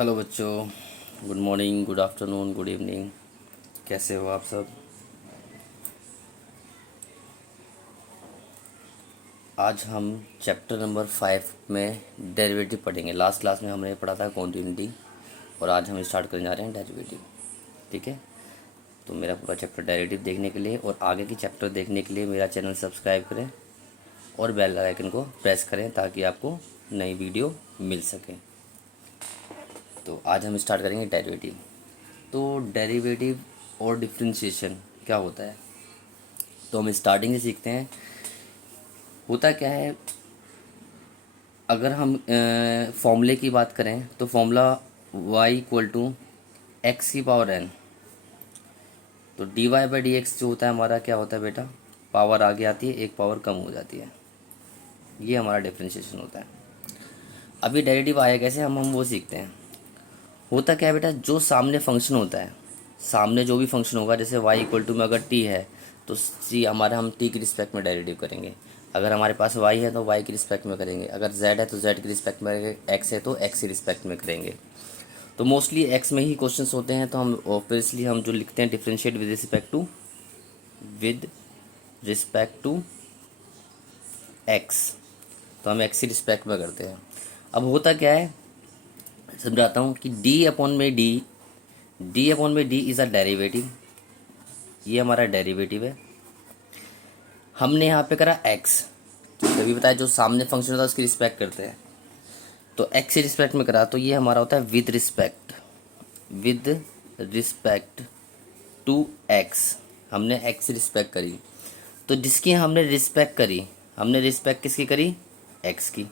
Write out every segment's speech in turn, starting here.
Hello बच्चों, good morning, good afternoon, good evening. कैसे हो आप सब? आज हम चैप्टर नंबर 5 में डेरिवेटिव पढ़ेंगे। लास्ट क्लास में हमने पढ़ा था कॉन्टिन्यूटी और आज हम स्टार्ट करने जा रहे हैं डेरिवेटिव। ठीक है, तो मेरा पूरा चैप्टर डेरिवेटिव देखने के लिए और आगे की चैप्टर देखने के लिए मेरा चैनल सब्सक्राइब करें और बेल आइकन को प्रेस करें ताकि आपको नई वीडियो मिल सके। तो आज हम स्टार्ट करेंगे डेरिवेटिव। तो डेरिवेटिव और डिफरेंशिएशन क्या होता है, तो हम स्टार्टिंग से सीखते हैं। होता क्या है, अगर हम फॉर्मूले की बात करें तो formula y equal to x की पावर n। तो d Y by D x जो होता है हमारा क्या होता है बेटा, पावर आगे आती है, एक पावर कम हो जाती है। ये हमारा डिफरेंशिएशन होता है। अभी डेरिवेटिव आया कैसे, हम वो सीखते हैं। होता क्या है बेटा, जो सामने फंक्शन होता है, सामने जो भी फंक्शन होगा, जैसे y इक्वल टू में अगर t है तो c हमारा हम t की रिस्पेक्ट में डेरिवेटिव करेंगे। अगर हमारे पास y है तो y की रिस्पेक्ट में करेंगे, अगर z है तो z की रिस्पेक्ट में करेंगे, x है तो x की रिस्पेक्ट में करेंगे। तो मोस्टली x में ही क्वेश्चंस होते हैं, तो हम ऑब्वियसली हम जो लिखते हैं differentiate with respect to x, तो हम x की रिस्पेक्ट में करते हैं। अब होता क्या है समझाता हूँ कि d अपॉन में d इज़ अ डेरिवेटिव। ये हमारा डेरिवेटिव है। हमने यहाँ पे करा x, तभी बताया जो सामने फंक्शन होता है उसकी रिस्पेक्ट करते हैं, तो x की रिस्पेक्ट में करा, तो ये हमारा होता है विद रिस्पेक्ट टू x। हमने x की रिस्पेक्ट करी, तो जिसकी हमने रिस्पेक्ट करी, हमने रिस्पेक्ट किसकी करी, x की,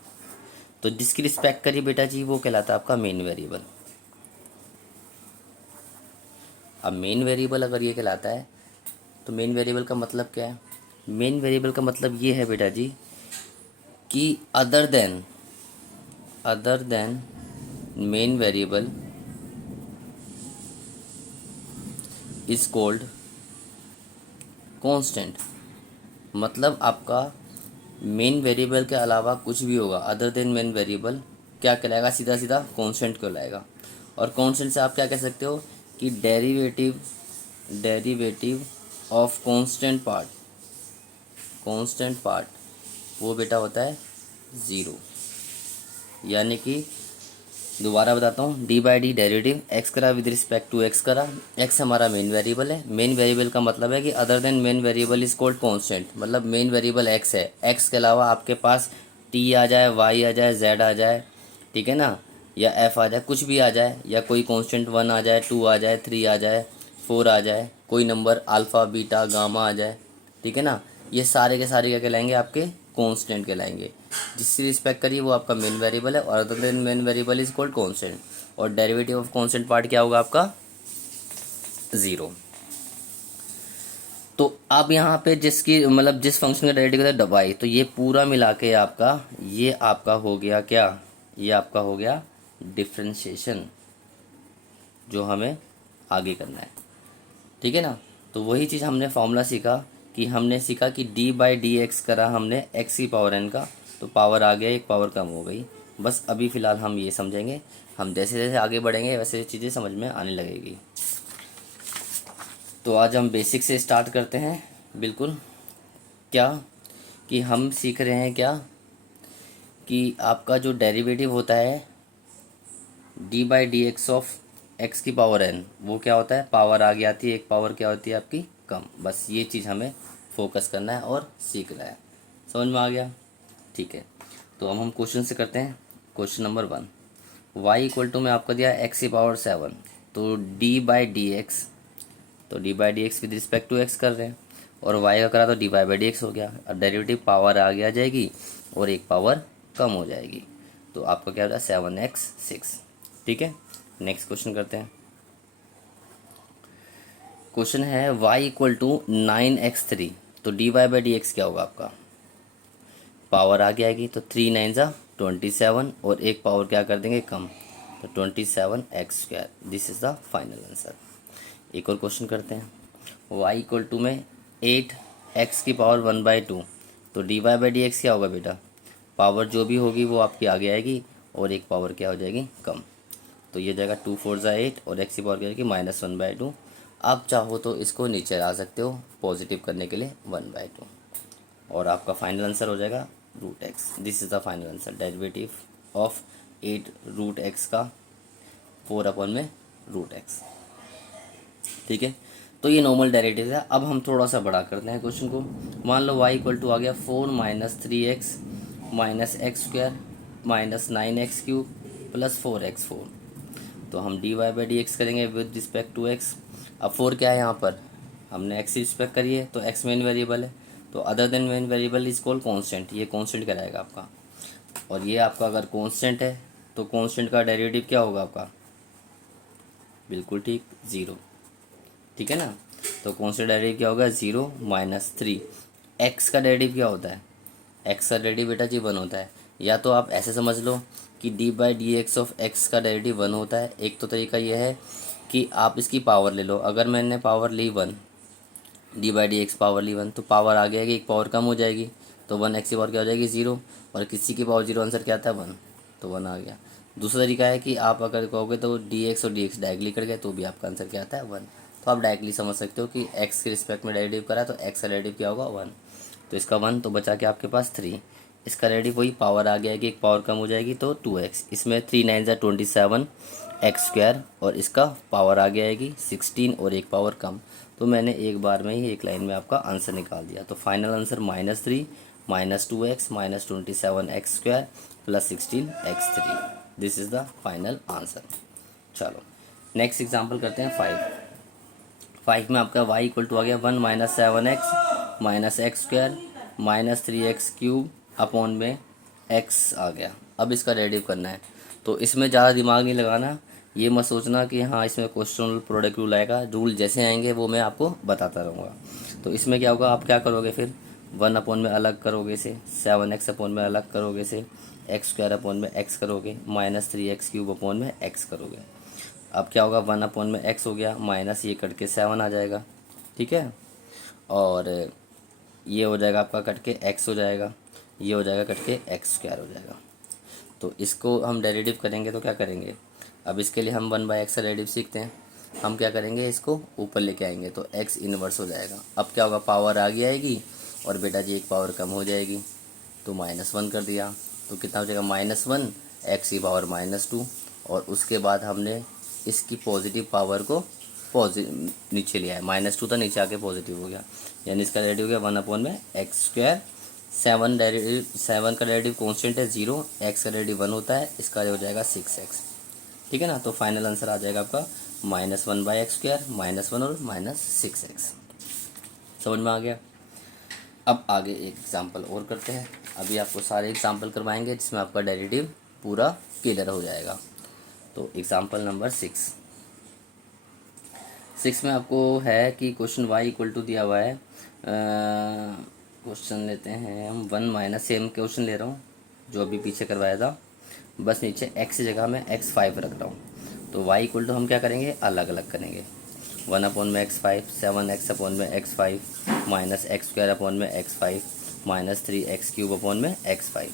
तो जिसकी रिस्पेक्ट करी बेटा जी वो कहलाता है आपका मेन वेरिएबल। अब मेन वेरिएबल अगर ये कहलाता है तो मेन वेरिएबल का मतलब क्या है, मेन वेरिएबल का मतलब ये है बेटा जी कि other than main variable is called constant. मतलब आपका मेन वेरिएबल के अलावा कुछ भी होगा अदर देन मेन वेरिएबल क्या कहलाएगा, सीधा सीधा कांस्टेंट कहलाएगा। और कांस्टेंट से आप क्या कह सकते हो कि डेरिवेटिव ऑफ कांस्टेंट पार्ट वो बेटा होता है ज़ीरो। यानी कि दोबारा बताता हूँ, D by D derivative x करा विद रिस्पेक्ट टू एक्स करा, एक्स हमारा मेन वेरिएबल है। मेन वेरिएबल का मतलब है कि other than main variable is called constant, मतलब मेन वेरिएबल एक्स है, एक्स के अलावा आपके पास टी आ जाए, वाई आ जाए, जेड आ जाए, ठीक है ना, या एफ आ जाए, कुछ भी आ जाए, या कोई कांस्टेंट 1 आ जाए, 2 आ जाए, 3 आ जाए, 4 आ जाए, कोई नंबर अल्फ़ा बीटा गामा आ जाए, ठीक है ना, ये सारे के सारे क्या कहलाएंगे, आपके कांस्टेंट कहलाएंगे। जिसकी रिस्पेक्ट करिए वो आपका मेन वेरिएबल है, और other than main variable is called constant. और डेरिवेटिव ऑफ कांस्टेंट पार्ट क्या होगा आपका, ज़ीरो। तो आप यहाँ पे जिसकी मतलब जिस फंक्शन का डेरिवेटिव होता है डबाई, तो ये पूरा मिला के आपका ये आपका हो गया क्या, ये आपका हो गया डिफरेंशिएशन, जो हमें आगे करना है, ठीक है ना। तो वही चीज़ हमने फॉर्मूला सीखा कि हमने सीखा कि डी बाई डी एक्स करा हमने एक्स की पावर एन का, तो पावर आ गया, एक पावर कम हो गई। बस अभी फ़िलहाल हम ये समझेंगे, हम जैसे जैसे आगे बढ़ेंगे वैसे चीज़ें समझ में आने लगेगी। तो आज हम बेसिक से स्टार्ट करते हैं। बिल्कुल, क्या कि हम सीख रहे हैं क्या कि आपका जो डेरिवेटिव होता है D by D x of x की पावर एन, वो क्या होता है, पावर आगे आती है, एक पावर क्या होती है आपकी कम। बस ये चीज़ हमें फोकस करना है और सीखना है। समझ में आ गया, ठीक है। तो हम क्वेश्चन से करते हैं। Question number 1, y equal to में आपको दिया एक्स की पावर 7, तो डी बाई डी एक्स, तो D by D x with respect to x कर रहे हैं, और वाई का करा तो d Y by D x हो गया। अब डेरिवेटिव पावर आगे आ जाएगी और एक पावर कम हो जाएगी, तो आपका क्या हो जाए 7x6, ठीक है। नेक्स्ट क्वेश्चन करते हैं। क्वेश्चन है y इक्वल टू 9x3, तो d Y by D x क्या होगा आपका, पावर आगे आएगी, तो 3 9 ज़ा 27, और एक पावर क्या कर देंगे कम, तो 27x²। This is the final answer. एक और क्वेश्चन करते हैं। y इक्वल टू में 8x की पावर 1/2, तो d Y by D x क्या होगा बेटा, पावर जो भी होगी वो आपकी आगे आएगी और एक पावर क्या हो जाएगी कम, तो ये जाएगा 2 4 8 और x की पावर क्या जाएगी -1/2। आप चाहो तो इसको नीचे ला सकते हो पॉजिटिव करने के लिए 1/2, और आपका फाइनल आंसर हो जाएगा √x। This is the final answer, derivative of 8 √x का 4/√x। ठीक है, तो ये नॉर्मल डेरिवेटिव है। अब हम थोड़ा सा बड़ा करते हैं क्वेश्चन को। मान लो y इक्वल टू आ गया 4 - 3x -x² -9x³ + 4x4। तो हम dy/dx करेंगे विद रिस्पेक्ट टू x। अब 4 क्या है यहाँ पर, हमने x रिस्पेक्ट करी है तो x मेन वेरिएबल है, तो other than main variable is called constant. ये कांस्टेंट कराएगा आपका, और ये आपका अगर कांस्टेंट है तो कांस्टेंट का डेरिवेटिव क्या होगा आपका, बिल्कुल ठीक 0। ठीक है ना, तो कांस्टेंट डेरिवेटिव क्या होगा 0 - 3। x का डेरिवेटिव क्या होता है, x का डेरिवेटिव बेटा जी 1 होता है। या तो आप ऐसे समझ लो कि dy/dx ऑफ x का डेरिवेटिव 1 होता है। एक तो तरीका ये है कि आप इसकी पावर ले लो। अगर मैंने पावर ली 1, dy/dx पावर ली 1, तो पावर आ गया कि एक पावर कम हो जाएगी, तो 1x की पावर क्या हो जाएगी 0, और किसी की पावर 0 आंसर क्या आता है 1, तो 1 आ गया। दूसरा तरीका है कि आप अगर कहोगे तो dx और dx डायरेक्टली कर गए तो भी आपका आंसर क्या आता है 1। तो आप डायरेक्टली समझ सकते हो कि x के रिस्पेक्ट में डेरिवेटिव करा तो x का डेरिवेटिव क्या होगा 1, तो इसका 1 तो बचा के आपके पास 3। इसका डेरिवेटिव वही पावर आ गया कि एक पावर कम हो जाएगी तो 2x, इसमें 3 9 27 x², और इसका पावर आ गया है 16 और एक पावर कम। तो मैंने एक बार में ही एक लाइन में आपका आंसर निकाल दिया। तो final answer -3 -2x -27 x² + 16 x3। This is the final answer. चलो नेक्स्ट एग्जांपल करते हैं 5 में आपका y इक्वल टू आ गया 1 - 7x -x² -3x³ अपॉन में x आ गया। अब इसका डेरिवेटिव करना है, तो इसमें ज़्यादा दिमाग नहीं लगाना। ये मत सोचना कि हाँ इसमें क्वेश्चन रूल प्रोडक्ट रूल आएगा, रूल जैसे आएंगे वो मैं आपको बताता रहूँगा। तो इसमें क्या होगा, आप क्या करोगे फिर 1 अपॉन में अलग करोगे से, 7x अपॉन में अलग करोगे से, x² अपॉन में x करोगे, -3x³ अपॉन में x करोगे। अब क्या होगा 1 अपॉन में x हो गया, माइनस ये कट के 7 आ जाएगा। ठीक है, और ये हो जाएगा आपका कट के x हो जाएगा, ये हो जाएगा कट के x² हो जाएगा। तो इसको हम डेरिवेटिव करेंगे तो क्या करेंगे, अब इसके लिए हम 1/x का डेरिवेटिव सीखते हैं। हम क्या करेंगे, इसको ऊपर लेके आएंगे तो x इनवर्स हो जाएगा। अब क्या होगा, पावर आगे आएगी और बेटा जी एक पावर कम हो जाएगी, तो -1 कर दिया, तो कितना हो जाएगा -1 x की पावर -2, और उसके बाद हमने इसकी पॉजिटिव पावर को नीचे लिया है, -2 था नीचे आके पॉजिटिव हो गया, यानी इसका डेरिवेटिव हो गया 1 अपॉन में x²। 7 का डेरिवेटिव कांस्टेंट है 0, x का डेरिवेटिव 1 होता है, इसका हो जाएगा 6x। ठीक है ना, तो फाइनल आंसर आ जाएगा आपका -1/x² -1 और -6x। समझ में आ गया। अब आगे एक एग्जांपल और करते हैं। अभी आपको सारे एग्जांपल करवाएंगे जिसमें आपका डेरिवेटिव पूरा क्लियर हो जाएगा। तो एग्जांपल नंबर 6 में आपको है कि क्वेश्चन y इक्वल टू दिया हुआ है, क्वेश्चन लेते हैं हम 1 सेम क्वेश्चन ले रहा हूँ जो अभी पीछे करवाया था, बस नीचे x की जगह में x5 रख रहा हूँ। तो y इक्वल टू हम क्या करेंगे, अलग अलग करेंगे। 1 अपॉन में x5, 7x अपॉन में x5 -x² अपॉन में x5 -3x³ अपॉन में x5।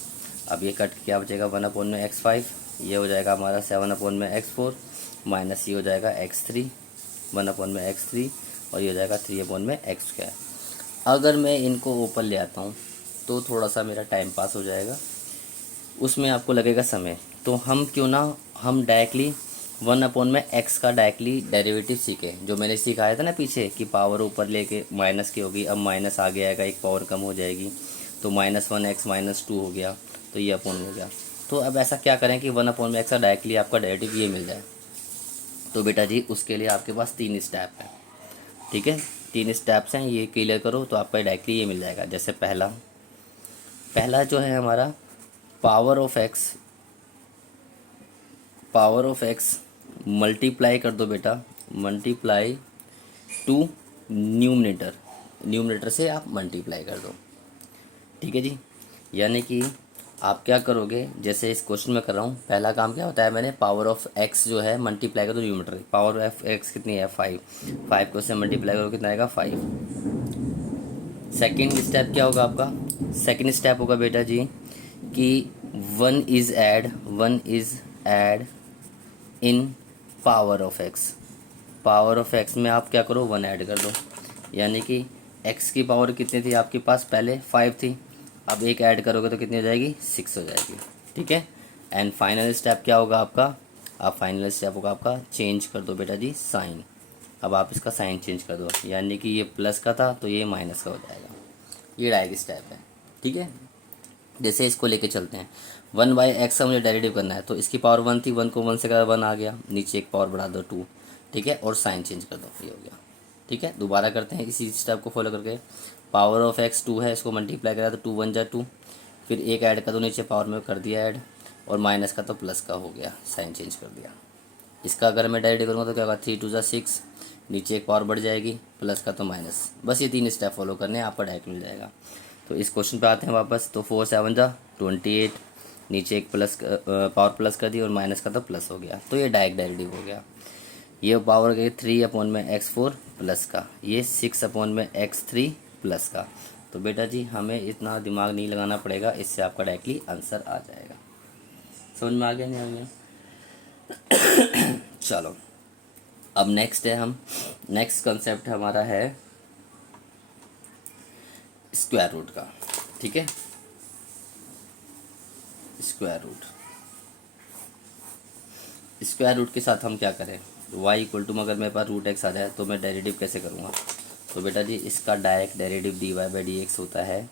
अब ये कट क्या बचेगा, 1 अपॉन में x5, ये हो जाएगा हमारा 7 अपॉन में x4 माइनस ये हो जाएगा x3, 1 अपॉन में x3, और ये हो जाएगा 3 अपॉन में x²। अगर मैं इनको ऊपर ले आता हूँ तो थोड़ा सा मेरा टाइम पास हो जाएगा, उसमें आपको लगेगा समय। तो हम क्यों ना हम डायरेक्टली 1 अपॉन में x का डायरेक्टली डेरिवेटिव सीखें, जो मैंने सिखाया था ना पीछे कि पावर ऊपर लेके माइनस की होगी, अब माइनस आगे आएगा, एक पावर कम हो जाएगी, तो -1x -2 हो गया, तो ये अपॉन हो गया। तो अब ऐसा क्या करें कि 1 अपॉन में x का डायरेक्टली आपका डेरिवेटिव ये मिल जाए। तो बेटा जी उसके लिए आपके पास 3 स्टेप है। ठीक है, 3 स्टेप्स हैं, ये क्लियर करो तो आपका डायरेक्टली ये मिल जाएगा। जैसे पहला जो है हमारा पावर ऑफ x मल्टीप्लाई कर दो बेटा, मल्टीप्लाई टू न्यूमरेटर से आप मल्टीप्लाई कर दो। ठीक है जी, यानी कि आप क्या करोगे, जैसे इस क्वेश्चन में कर रहा हूँ, पहला काम क्या होता है, मैंने पावर ऑफ x जो है मल्टीप्लाई कर दो न्यूमरेटर। पावर ऑफ x कितनी है 5 को से मल्टीप्लाई करो कितना आएगा 5। सेकेंड स्टेप क्या होगा आपका, सेकेंड स्टेप होगा बेटा जी कि 1 is add in power of x. Power of x में आप क्या करो, 1 ऐड कर दो, यानी कि एक्स की पावर कितनी थी आपके पास, पहले 5 थी, अब 1 ऐड करोगे तो कितनी हो जाएगी, 6 हो जाएगी। ठीक है। एंड फाइनल स्टेप क्या होगा आपका, अब फाइनल स्टेप होगा आपका, चेंज कर दो बेटा जी साइन। अब आप इसका साइन चेंज कर दो, यानी कि ये प्लस का था तो ये माइनस का हो जाएगा। ये डायरेक्ट स्टेप है। ठीक है। जैसे इसको लेके चलते हैं, 1/x का मुझे डेरिवेटिव करना है, तो इसकी पावर 1 थी, 1 को 1 से करा 1 आ गया, नीचे एक पावर बढ़ा दो 2। ठीक है, और साइन चेंज कर दो, ये हो गया। ठीक है, दोबारा करते हैं इसी स्टेप को फॉलो करके। पावर ऑफ x 2 है, इसको मल्टीप्लाई करा तो 2 1 जा 2, फिर 1 ऐड कर दो, नीचे पावर में कर दिया ऐड, और माइनस का तो प्लस का हो गया, साइन चेंज कर दिया। इसका अगर मैं डेरिवेटिव करूँगा तो क्या होगा, 3 2 जा 6, नीचे एक पावर बढ़ जाएगी, प्लस का तो माइनस। बस ये 3 स्टेप फॉलो करने हैं, आपका डायरेक्ट मिल जाएगा। तो इस क्वेश्चन पे आते हैं वापस। तो 4 7 जा 28, नीचे एक प्लस पावर प्लस कर दी और माइनस का तो प्लस हो गया, तो ये डायरेक्ट डेरिवेटिव हो गया। ये पावर गई 3/x4 प्लस का, ये 6/x3 प्लस का। तो बेटा जी हमें इतना दिमाग नहीं लगाना पड़ेगा, इससे आपका डायरेक्टली आंसर आ जाएगा। समझ में आ गया नहीं आ गया? चलो अब नेक्स्ट है, हम नेक्स्ट कंसेप्ट हमारा है स्क्वायर रूट का। ठीक है, स्क्वायर रूट। स्क्वायर रूट के साथ हम क्या करें, y इक्वल टू, अगर मेरे पास रूट एक्स आ जाए तो मैं डेरिवेटिव कैसे करूँगा। तो बेटा जी इसका डायरेक्ट डेरिवेटिव dy/dx होता है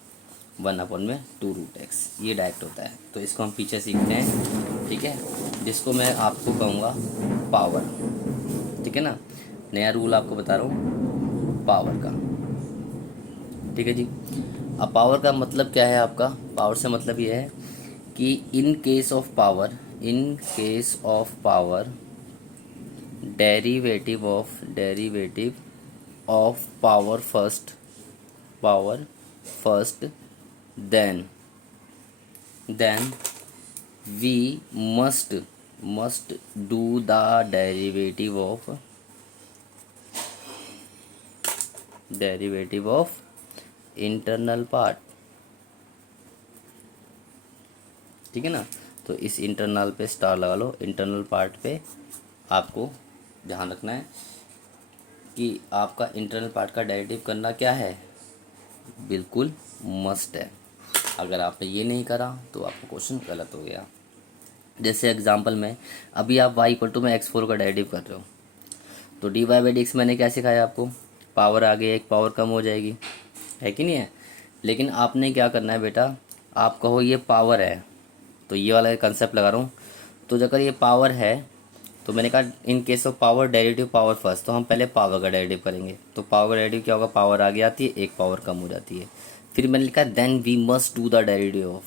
1/2 रूट एक्स, ये डायरेक्ट होता है। तो इसको हम पीछे सीखते हैं। ठीक है, जिसको मैं आपको कहूँगा पावर। ठीक है ना, नया रूल आपको बता रहा हूँ पावर का। ठीक है जी। अब पावर का मतलब क्या है आपका, पावर से मतलब ये है कि in case of power, in case of power, derivative of power first, then we must do the derivative of internal part. ठीक है ना, तो इस इंटरनल पे स्टार लगा लो, इंटरनल पार्ट पे आपको ध्यान रखना है कि आपका इंटरनल पार्ट का डेरिवेटिव करना क्या है, बिल्कुल मस्ट है। अगर आपने ये नहीं करा तो आपका क्वेश्चन गलत हो गया। जैसे एग्जांपल में, अभी आप y इक्वल टू में x4 का डेरिवेटिव कर रहे हो, तो dy/dx मैंने क्या सिखाया आपको, पावर आगे एक पावर कम हो जाएगी, है कि नहीं है। लेकिन आपने क्या करना है बेटा, आप कहो ये पावर है, तो ये वाला कंसेप्ट लगा रहा हूँ। तो अगर ये पावर है तो मैंने कहा इन case of power derivative power first, तो हम पहले पावर का डेरिवेटिव करेंगे। तो पावर का डेरिवेटिव क्या होगा, पावर आगे आती है, एक पावर कम हो जाती है। फिर मैंने लिखा then we must do the derivative of,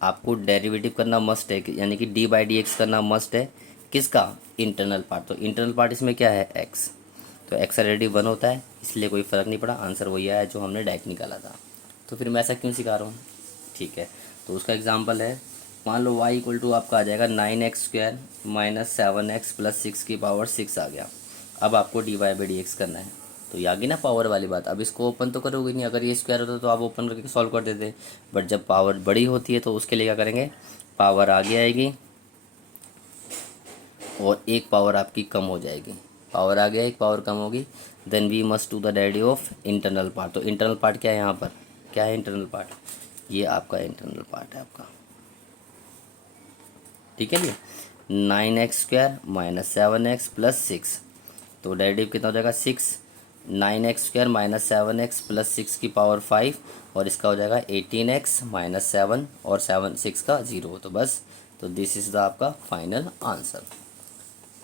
आपको डेरिवेटिव करना मस्ट है, यानी कि dy/dx करना मस्ट है, किसका, इंटरनल पार्ट। तो इंटरनल पार्ट इसमें क्या है, x, तो x का डेरिवेटिव 1 होता है, इसलिए कोई फ़र्क नहीं पड़ा, आंसर वही आया जो हमने डायरेक्ट निकाला था। तो फिर मैं ऐसा क्यों सिखा रहा हूँ। ठीक है, तो उसका एग्जाम्पल है, मान लो y इक्वल टू आपका आ जाएगा 9x² - 7x + 6 की पावर 6 आ गया। अब आपको dy/dx करना है, तो ये आ गई ना पावर वाली बात। अब इसको ओपन तो करोगे नहीं, अगर ये स्क्वायर होता तो आप ओपन करके सॉल्व कर देते, बट जब पावर बड़ी होती है तो उसके लिए क्या करेंगे, पावर आगे आएगी और एक पावर आपकी कम हो जाएगी, पावर आ गया एक पावर कम होगी, then we must do the derivative of internal part. तो इंटरनल पार्ट क्या है यहाँ पर, क्या है इंटरनल पार्ट, ये आपका इंटरनल पार्ट है आपका। ठीक है जी, 9x² - 7x + 6, तो डेरिवेटिव कितना हो जाएगा 6, 9x² - 7x + 6 की पावर 5, और इसका हो जाएगा 18x - 7 और 6 का 0, तो बस, तो दिस इज़ द आपका फाइनल आंसर।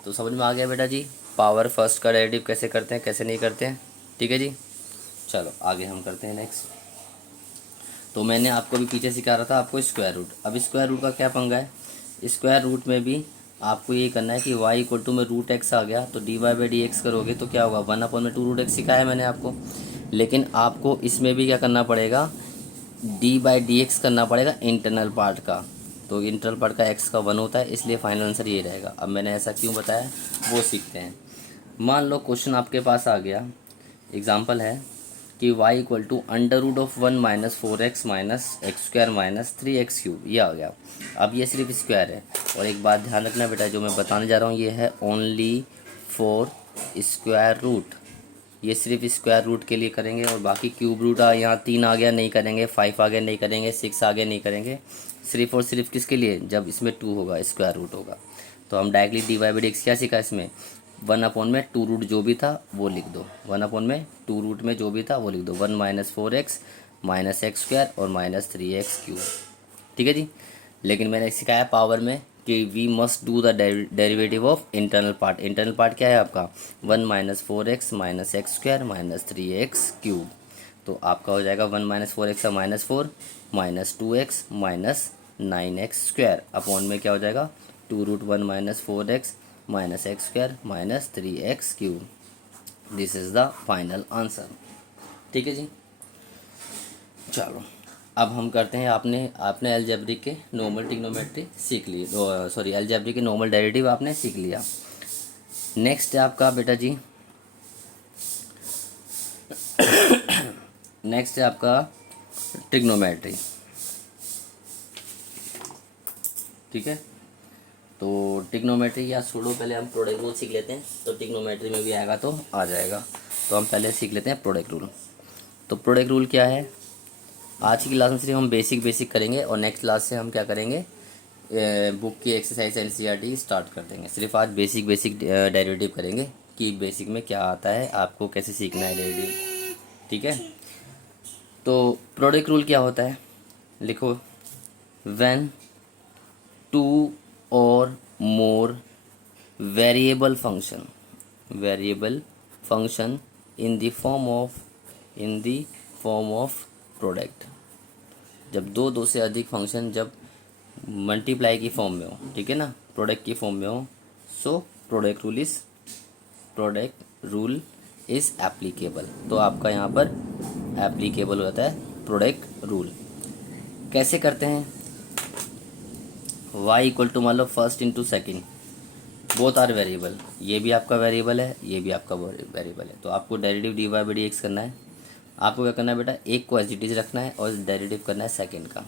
तो समझ में आ गया बेटा जी, पावर फर्स्ट का डेरिवेटिव कैसे करते हैं कैसे नहीं करते हैं। ठीक है जी, चलो आगे हम करते हैं नेक्स्ट। तो मैंने आपको भी पीछे सिखा रहा था आपको स्क्वायर रूट। अब स्क्वायर रूट का क्या पंगा है, स्क्वायर रूट में भी आपको ये करना है कि y इक्वल टू में रूट एक्स आ गया तो dy/dx करोगे तो क्या होगा, 1/2 रूट एक्स सिखाया है मैंने आपको। लेकिन आपको इसमें भी क्या करना पड़ेगा, dy/dx करना पड़ेगा इंटरनल पार्ट का। तो इंटरनल पार्ट का x का 1 होता है, इसलिए फाइनल आंसर ये रहेगा। अब मैंने ऐसा क्यों बताया वो सीखते हैं। मान लो क्वेश्चन आपके पास आ गया, एग्जाम्पल है कि y equal to √1 - 4x - x² - 3x³ ये आ गया। अब ये सिर्फ स्क्वायर है और एक बात ध्यान रखना बेटा, जो मैं बताने जा रहा हूँ ये है ओनली फॉर स्क्वायर रूट। ये सिर्फ स्क्वायर रूट के लिए करेंगे, और बाकी क्यूब रूट यहाँ 3 आ गया नहीं करेंगे, 5 आ गया नहीं करेंगे, 6 आ गया नहीं करेंगे। सिर्फ और सिर्फ किसके लिए, जब इसमें 2 होगा, स्क्वायर रूट होगा। तो हम directly d Y by D x क्या सीखा इसमें, 1 में 2 रूट जो भी था वो लिख दो, 1 में 2 रूट में जो भी था वो लिख दो, 1 minus 4x minus x square और माइनस 3x क्यूब। ठीक है जी। लेकिन मैंने सिखाया पावर में कि we must do the derivative of internal part. Internal part क्या है आपका, 1 minus 4x minus x square minus 3x cube. तो आपका हो जाएगा 1 माइनस 4x का minus 4 minus 2x minus 9x square upon में क्या हो जाएगा 2 root 1 minus 4x minus x square minus 3x cube. This is the final answer. ठीक है जी। चलो अब हम करते हैं, आपने अलजेब्रिक के नॉर्मल ट्रिग्नोमेट्री सीख ली, सॉरी अलजेब्रिक के नॉर्मल डेरिवेटिव आपने सीख लिया। नेक्स्ट है आपका बेटा जी नेक्स्ट है आपका ट्रिग्नोमेट्री। ठीक है, तो ट्रिग्नोमेट्री या सूडो, पहले हम प्रोडक्ट रूल सीख लेते हैं, तो ट्रिग्नोमेट्री में भी आएगा तो आ जाएगा। तो हम पहले सीख लेते हैं प्रोडक्ट रूल। तो प्रोडक्ट रूल क्या है, आज की क्लास में सिर्फ हम बेसिक करेंगे, और नेक्स्ट क्लास से हम क्या करेंगे, बुक की एक्सरसाइज एनसीईआरटी स्टार्ट कर देंगे। सिर्फ आज बेसिक डेरिवेटिव करेंगे कि बेसिक में क्या आता है, आपको कैसे सीखना है डेरिवेटिव। ठीक है, तो प्रोडक्ट रूल क्या होता है, लिखो, व्हेन 2 और more variable function in the form of product. जब दो से अधिक फंक्शन जब मल्टीप्लाई की फॉर्म में हो, ठीक है ना, प्रोडक्ट की फॉर्म में हो, so product rule is applicable. तो आपका यहाँ पर एप्लीकेबल होता है प्रोडक्ट रूल। कैसे करते हैं, y इक्वल टू मान लो first into second, both are variable, ये भी आपका वेरिएबल है, ये भी आपका वेरिएबल है। तो आपको derivative d Y by D x करना है। आपको क्या करना है बेटा, एक को एज इट इज़ रखना है और डेरिवेटिव करना है सेकंड का,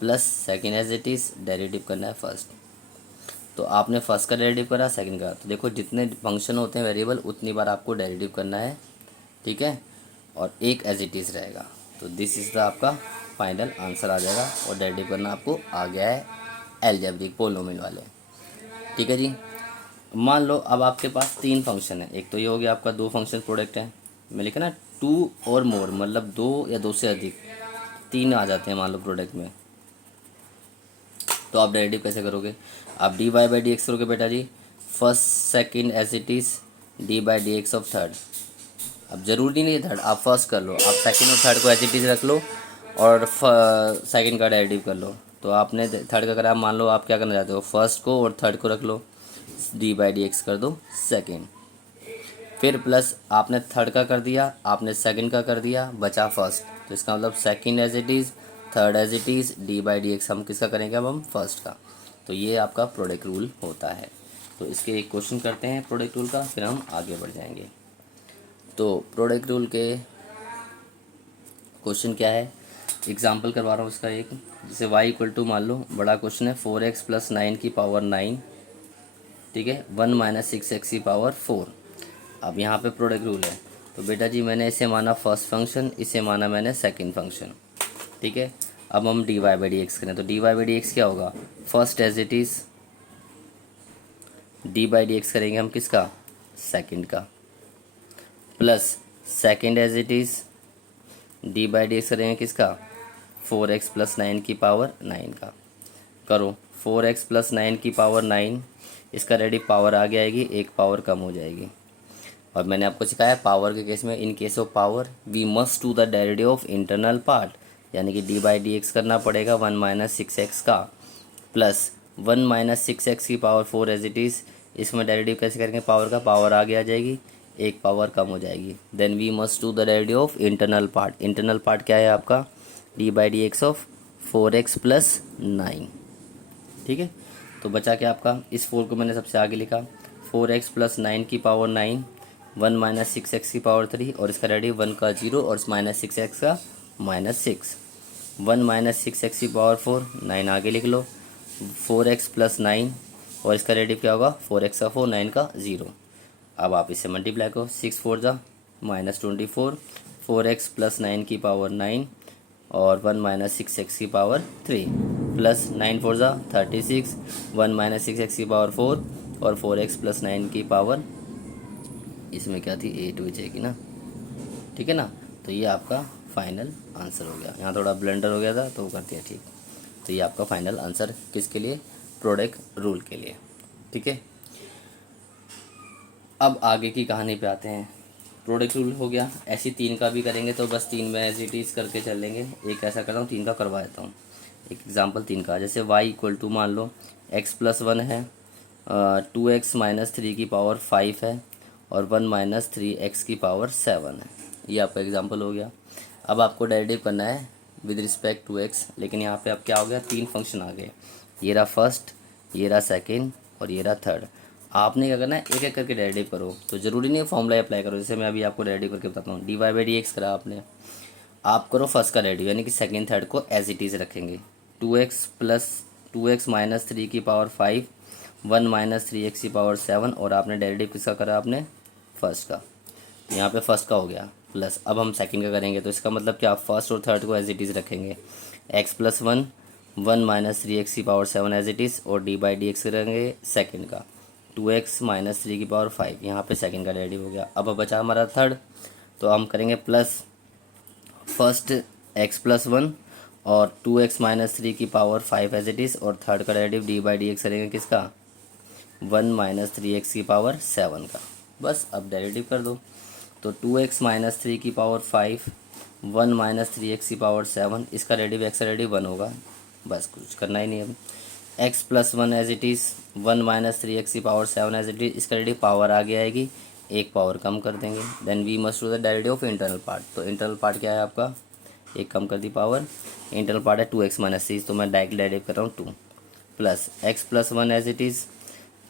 plus second as it is derivative करना है फर्स्ट। तो आपने फर्स्ट का डेरिवेटिव करा, सेकंड का, तो देखो जितने फंक्शन होते हैं वेरिएबल उतनी बार आपको डेरिवेटिव करना है। ठीक है, और एक एज इट इज़ रहेगा। तो दिस इज़ द आपका फाइनल आंसर आ जाएगा, और डेरिवेटिव करना आपको आ गया है अलजेब्रिक पोलिनोमियल वाले। ठीक है जी। मान लो अब आपके पास 3 फंक्शन है, एक तो ये हो गया आपका 2 फंक्शन प्रोडक्ट है, मैं लिखा ना 2 और मोर, मतलब 2 या 2 से अधिक, 3 आ जाते हैं मान लो प्रोडक्ट में। तो आप डेरिवेटिव कैसे करोगे, आप D Y by D X करोगे बेटा जी, first second as it is D by D x of third. अब ज़रूरी नहीं है थर्ड, आप फर्स्ट कर लो, आप सेकंड और थर्ड को एज इट इज़ रख लो और सेकंड का डेरिवेटिव कर लो। तो आपने थर्ड का करा, मान लो आप क्या करना चाहते हो, फर्स्ट को और थर्ड को रख लो, डी बाई डी एक्स कर दो सेकेंड, फिर प्लस आपने थर्ड का कर दिया, आपने सेकंड का कर दिया, बचा फर्स्ट। तो इसका मतलब second as it is, third as it is, D by D x हम किसका करेंगे, अब हम फर्स्ट का। तो ये आपका प्रोडक्ट रूल होता है। तो इसके एक क्वेश्चन करते हैं प्रोडक्ट रूल का, फिर हम आगे बढ़ जाएंगे। तो प्रोडक्ट रूल के क्वेश्चन क्या है, एग्जाम्पल करवा रहा हूँ इसका एक, जैसे y इक्वल टू मान लो बड़ा क्वेश्चन है 4x प्लस 9 की पावर 9, ठीक है, 1 माइनस 6x की पावर 4। अब यहाँ पे प्रोडक्ट रूल है, तो बेटा जी मैंने इसे माना फर्स्ट फंक्शन, इसे माना मैंने सेकंड फंक्शन। ठीक है, अब हम d Y by D x करें, तो d Y by D x क्या होगा, first as it is D by D x करेंगे हम किसका, सेकंड का, plus second as it is D by D x करेंगे किसका, 4x प्लस 9 की पावर 9 का। करो 4x प्लस 9 की पावर 9, इसका रेडी पावर आगे आएगी, एक पावर कम हो जाएगी। और मैंने आपको सिखाया पावर के केस में, in case of power we must do the derivative of internal part, यानी कि डी बाई डी एक्स करना पड़ेगा 1 माइनस 6x का, प्लस 1 माइनस 6x की पावर 4 एज इट इज़, इसमें डेरिवेटिव कैसे करेंगे, पावर का पावर आगे आ जाएगी, एक पावर कम हो जाएगी। Then we must do the derivative of internal part. Internal part क्या है आपका, d by D x of 4x plus 9। ठीक है, तो बचा क्या आपका, इस 4 को मैंने सबसे आगे लिखा, 4x प्लस 9 की पावर 9, 1 माइनस 6x की पावर 3, और इसका रेडी 1 का 0 और माइनस 6x का माइनस 6, 1 माइनस 6x की पावर 4, 9 आगे लिख लो, 4x प्लस 9 और इसका डेरिवेटिव क्या होगा, 4x का 4, 9 का 0। अब आप इसे मल्टीप्लाई करो, 6 4 जा -24, 4x प्लस 9 की पावर 9 और 1 माइनस 6x की पावर 3 प्लस 9 4 जा 36, 1 माइनस 6x की पावर 4 और 4x प्लस 9 की पावर, इसमें क्या थी 8 हो जाएगी ना, ठीक है ना। तो ये आपका फाइनल आंसर हो गया। यहाँ थोड़ा ब्लेंडर हो गया था तो वो कर दिया ठीक। तो ये आपका फाइनल आंसर किसके लिए, प्रोडक्ट रूल के लिए, ठीक है। अब आगे की कहानी पे आते हैं। प्रोडक्ट रूल हो गया, ऐसी 3 का भी करेंगे तो बस 3 में एज इट इज़ करके चलेंगे। एक ऐसा करता हूँ 3 का करवा देता हूँ। एक एग्जांपल 3 का, जैसे y इक्वल टू मान लो x प्लस 1 है, 2x माइनस 3 की पावर 5 है और 1 माइनस 3x की पावर 7 है। ये आपका एग्जांपल हो गया। अब आपको डेरिवेटिव करना है विद रिस्पेक्ट टू x, लेकिन यहाँ पे अब क्या हो गया, 3 फंक्शन आ गए। ये रहा फर्स्ट, ये रहा सेकेंड और ये रहा थर्ड। आपने क्या करना है, एक एक करके डेरिवेटिव करो। तो ज़रूरी नहीं है फॉर्मूला अप्लाई करो, जैसे मैं अभी आपको डेरिवेटिव करके बताता हूँ। D Y by D x करा आपने, आप करो फर्स्ट का डेरिवेटिव, यानी कि सेकंड थर्ड को एज इट इज़ रखेंगे। 2x माइनस 3 की पावर 5, 1 माइनस 3x की पावर 7 और आपने डेरिवेटिव किसका करा, आपने फर्स्ट का। यहाँ पे फर्स्ट का हो गया प्लस। अब हम सेकंड का करेंगे तो इसका मतलब क्या, फर्स्ट और थर्ड को एज इट इज़ रखेंगे। x प्लस 1, 1 माइनस 3x की पावर 7 एज इट इज़ और डी बाई डी एक्स करेंगे सेकेंड का। 2x माइनस 3 की पावर 5, यहाँ पे सेकंड का डेरिवेटिव हो गया। अब बचा हमारा थर्ड, तो हम करेंगे प्लस फर्स्ट x प्लस 1 और 2x माइनस 3 की पावर 5 एज इट इज़ और थर्ड का derivative D by D x करेंगे किसका, 1 माइनस 3x की पावर 7 का। बस अब डेरिवेटिव कर दो। तो 2x माइनस 3 की पावर 5, 1 माइनस 3x की पावर 7, इसका डेरिवेटिव x का डेरिवेटिव 1 होगा। बस कुछ करना ही नहीं। अब x plus 1 as it is, 1 minus 3x की पावर 7 एज इट इज़, इसका डेरिवेटिव पावर आगे आएगी, एक पावर कम कर देंगे। Then we must do the derivative of internal part. तो इंटरनल पार्ट क्या है आपका, एक कम कर दी पावर, इंटरनल पार्ट है 2x माइनस 3, तो मैं डायरेक्ट डेरिवेटिव कर रहा हूँ 2 plus x plus 1 as it is,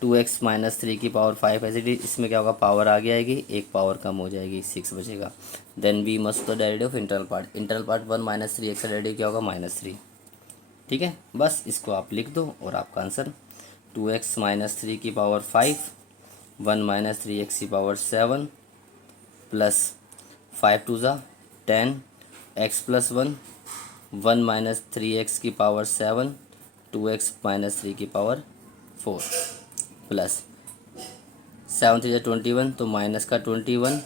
2x minus 3 की पावर 5 एज इट इज़, इसमें क्या होगा, पावर आगे आएगी, एक पावर कम हो जाएगी, 6 बचेगा। Then we must the derivative of internal part. Internal part 1 minus 3x का डेरिवेटिव क्या होगा, -3, ठीक है। बस इसको आप लिख दो और आपका आंसर 2x माइनस 3 की पावर 5, 1 माइनस 3x की पावर 7 प्लस 5 2 ज़ा 10, x प्लस 1, 1 माइनस 3x की पावर 7, 2x माइनस 3 की पावर 4 प्लस 7 3 21, तो माइनस का 21,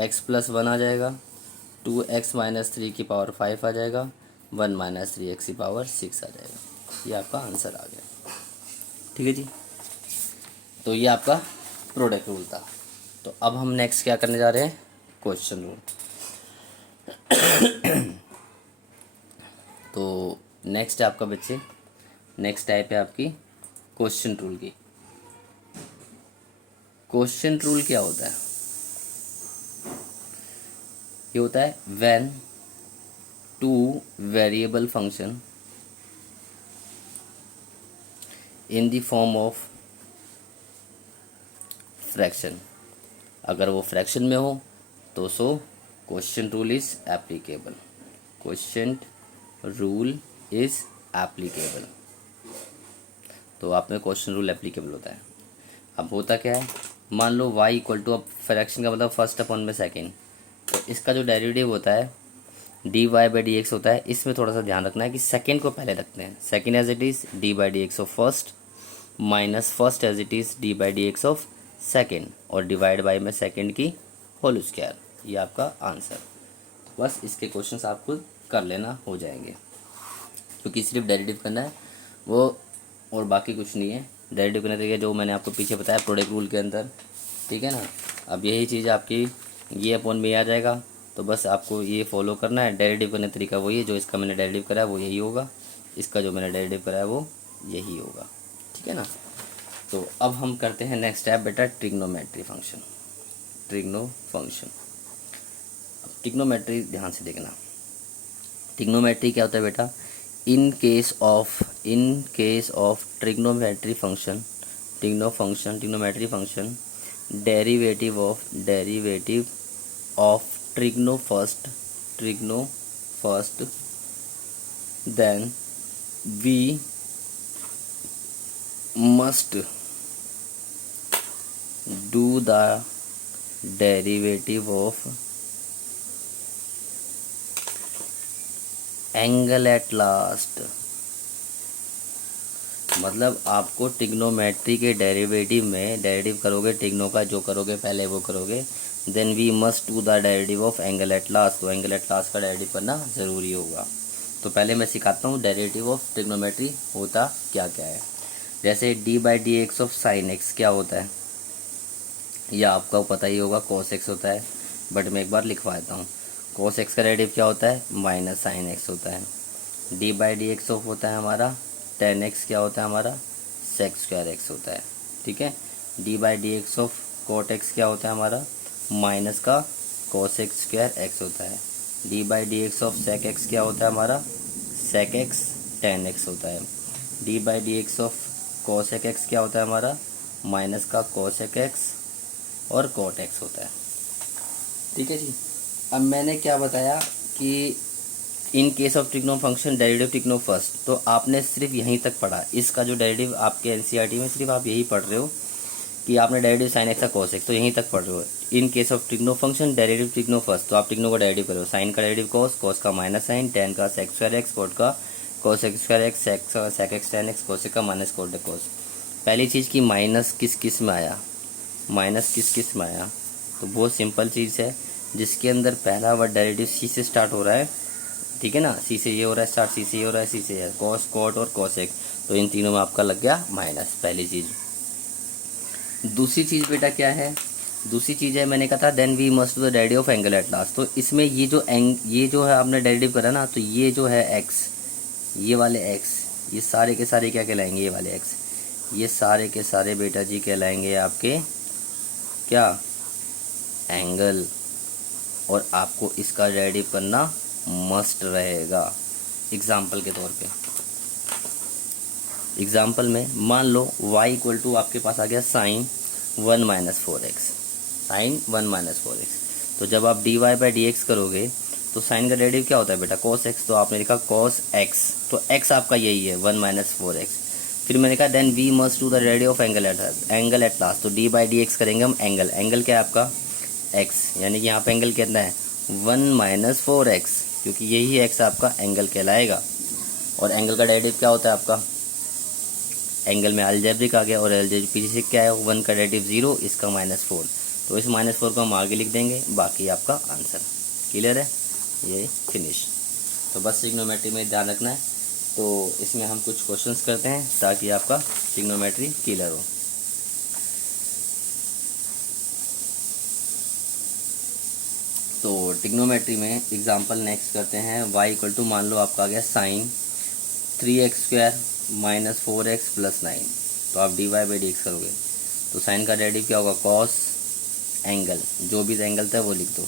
x प्लस 1 आ जाएगा, 2x माइनस 3 की पावर 5 आ जाएगा, 1 माइनस 3x की पावर 6 आ जाएगा। ये आपका आंसर आ गया, ठीक है जी। तो ये आपका प्रोडक्ट रूल था। तो अब हम नेक्स्ट क्या करने जा रहे हैं, क्वेश्चन रूल। तो नेक्स्ट है आपका बच्चे, नेक्स्ट टाइप है आपकी क्वेश्चन रूल की। क्वेश्चन रूल क्या होता है, ये होता है when two variable function in the form of fraction, अगर वो फ्रैक्शन में हो तो so question rule is applicable, question rule is applicable. तो आप में क्वेश्चन रूल एप्लीकेबल होता है। अब होता क्या है, मान लो y इक्वल टू, अब फ्रैक्शन का मतलब फर्स्ट अपॉन में सेकेंड, तो इसका जो डेरिवेटिव होता है d Y by D x होता है। इसमें थोड़ा सा ध्यान रखना है कि सेकेंड को पहले रखते हैं, second as it is D by D x of first minus first as it is D by D x of second और डिवाइड बाई में सेकेंड की होल स्क्वायर। ये आपका आंसर। बस इसके क्वेश्चंस आप खुद कर लेना, हो जाएंगे, क्योंकि सिर्फ डेरिवेटिव करना है वो, और बाकी कुछ नहीं है। डेरिवेटिव करने तरीके जो मैंने आपको पीछे बताया प्रोडक्ट रूल के अंदर, ठीक है ना। अब यही चीज़ आपकी ये अपॉन में आ जाएगा, तो बस आपको ये फॉलो करना है। डेरिवेटिव करने तरीका वही है, जो इसका मैंने डेरिवेटिव करा है वो यही होगा, इसका जो मैंने डेरिवेटिव करा है वो यही होगा, ठीक है ना। तो अब हम करते हैं नेक्स्ट स्टेप बेटा, ट्रिग्नोमेट्री फंक्शन। ट्रिग्नो फंक्शन, अब ट्रिग्नोमेट्री ध्यान से देखना। ट्रिग्नोमेट्री क्या होता है बेटा, in case of trigonometry function, trigonometry function, derivative of trigno first, then we must do the derivative of angle at last. मतलब आपको ट्रिग्नोमेट्री के डेरिवेटिव में, डेरिवेटिव करोगे टिग्नो का, जो करोगे पहले वो करोगे, then we must do the derivative of angle at last. तो एंगल एट लास्ट का डेरिवेटिव करना ज़रूरी होगा। तो पहले मैं सिखाता हूँ डेरिवेटिव ऑफ ट्रिग्नोमेट्री होता क्या क्या है। जैसे d/dx ऑफ साइन एक्स क्या होता है, यह आपका पता ही होगा, cos x होता है। बट मैं एक बार लिखवा देता हूँ। cos x का डेरिवेटिव क्या होता है, माइनस साइन एक्स होता है। d/dx ऑफ होता है हमारा tan x, क्या होता है हमारा sec स्क्वायर x होता है। ठीक है। d/dx ऑफ cot x क्या होता है हमारा माइनस का cos x स्क्वायर x होता है। d/dx ऑफ sec x क्या होता है हमारा sec x tan x होता है। d/dx ऑफ cosec x क्या होता है हमारा माइनस का cosec x और cot x होता है। ठीक है जी। अब मैंने क्या बताया कि in case of trigno function derivative trigno first, तो आपने सिर्फ यहीं तक पढ़ा। इसका जो डेरिवेटिव आपके एनसीईआरटी में सिर्फ आप यही पढ़ रहे हो कि आपने डेरिवेटिव साइन एक्स का cos x, तो यहीं तक पढ़ रहे हो। In case of trigno function derivative trigno first, तो आप टिग्नो का डेरिवेटिव करो। साइन का डेरिवेटिव cos का माइनस साइन, tan का sec स्क्वायर x, cot का cos x square x, sec x tan x, cosec का माइनस cot cos। पहली चीज़ की माइनस किस किस में आया, माइनस किस किस में आया, तो बहुत सिंपल चीज़ है। जिसके अंदर पहला वर्ड डेरिवेटिव सी से स्टार्ट हो रहा है, ठीक है ना, सी से ये हो रहा है स्टार्ट, सी से ये हो रहा है, सी से है cos cot और cosec, तो इन तीनों में आपका लग गया माइनस, पहली चीज़। दूसरी चीज़ बेटा क्या है, दूसरी चीज़ है मैंने कहा था then we must do the derivative of angle at last. तो इसमें ये जो है आपने डेरिवेटिव करा ना, तो ये जो है x, ये वाले x, ये सारे के सारे क्या कहलाएंगे, ये वाले x, ये सारे के सारे बेटा जी कहलाएंगे आपके क्या, एंगल। और आपको इसका डेरिवेटिव करना मस्ट रहेगा। एग्जाम्पल के तौर पे, एग्जाम्पल में मान लो y इक्वल टू आपके पास आ गया sign 1 minus 4x, sign 1 minus 4x। तो जब आप dy/dx करोगे तो साइन का डेरिवेटिव क्या होता है बेटा cos x, तो आपने लिखा cos x, तो x आपका यही है 1 माइनस 4x। फिर मैंने कहा then we must do the derivative of angle at last, तो d/dx करेंगे हम एंगल, एंगल क्या है आपका x, यानी कि यहाँ पे एंगल कितना है 1 माइनस 4x, क्योंकि यही x आपका एंगल कहलाएगा। और एंगल का डेरिवेटिव क्या होता है आपका, एंगल में अलजेब्रिक आ गया, और अलजेब्रिक पीछे से क्या है 1 का डेरिवेटिव 0, इसका -4, तो इस -4 को हम आगे लिख देंगे, बाकी आपका आंसर। क्लियर है, ये फिनिश। तो बस ट्रिग्नोमेट्री में ध्यान रखना है। तो इसमें हम कुछ क्वेश्चंस करते हैं ताकि आपका ट्रिग्नोमेट्री क्लियर हो। तो ट्रिग्नोमेट्री में एग्जांपल नेक्स्ट करते हैं। y इक्वल टू मान लो आपका आ गया sign 3x square minus 4x plus 9, तो आप dy/dx करोगे तो साइन का डेरिवेटिव क्या होगा cos एंगल, जो भी एंगल था वो लिख दो।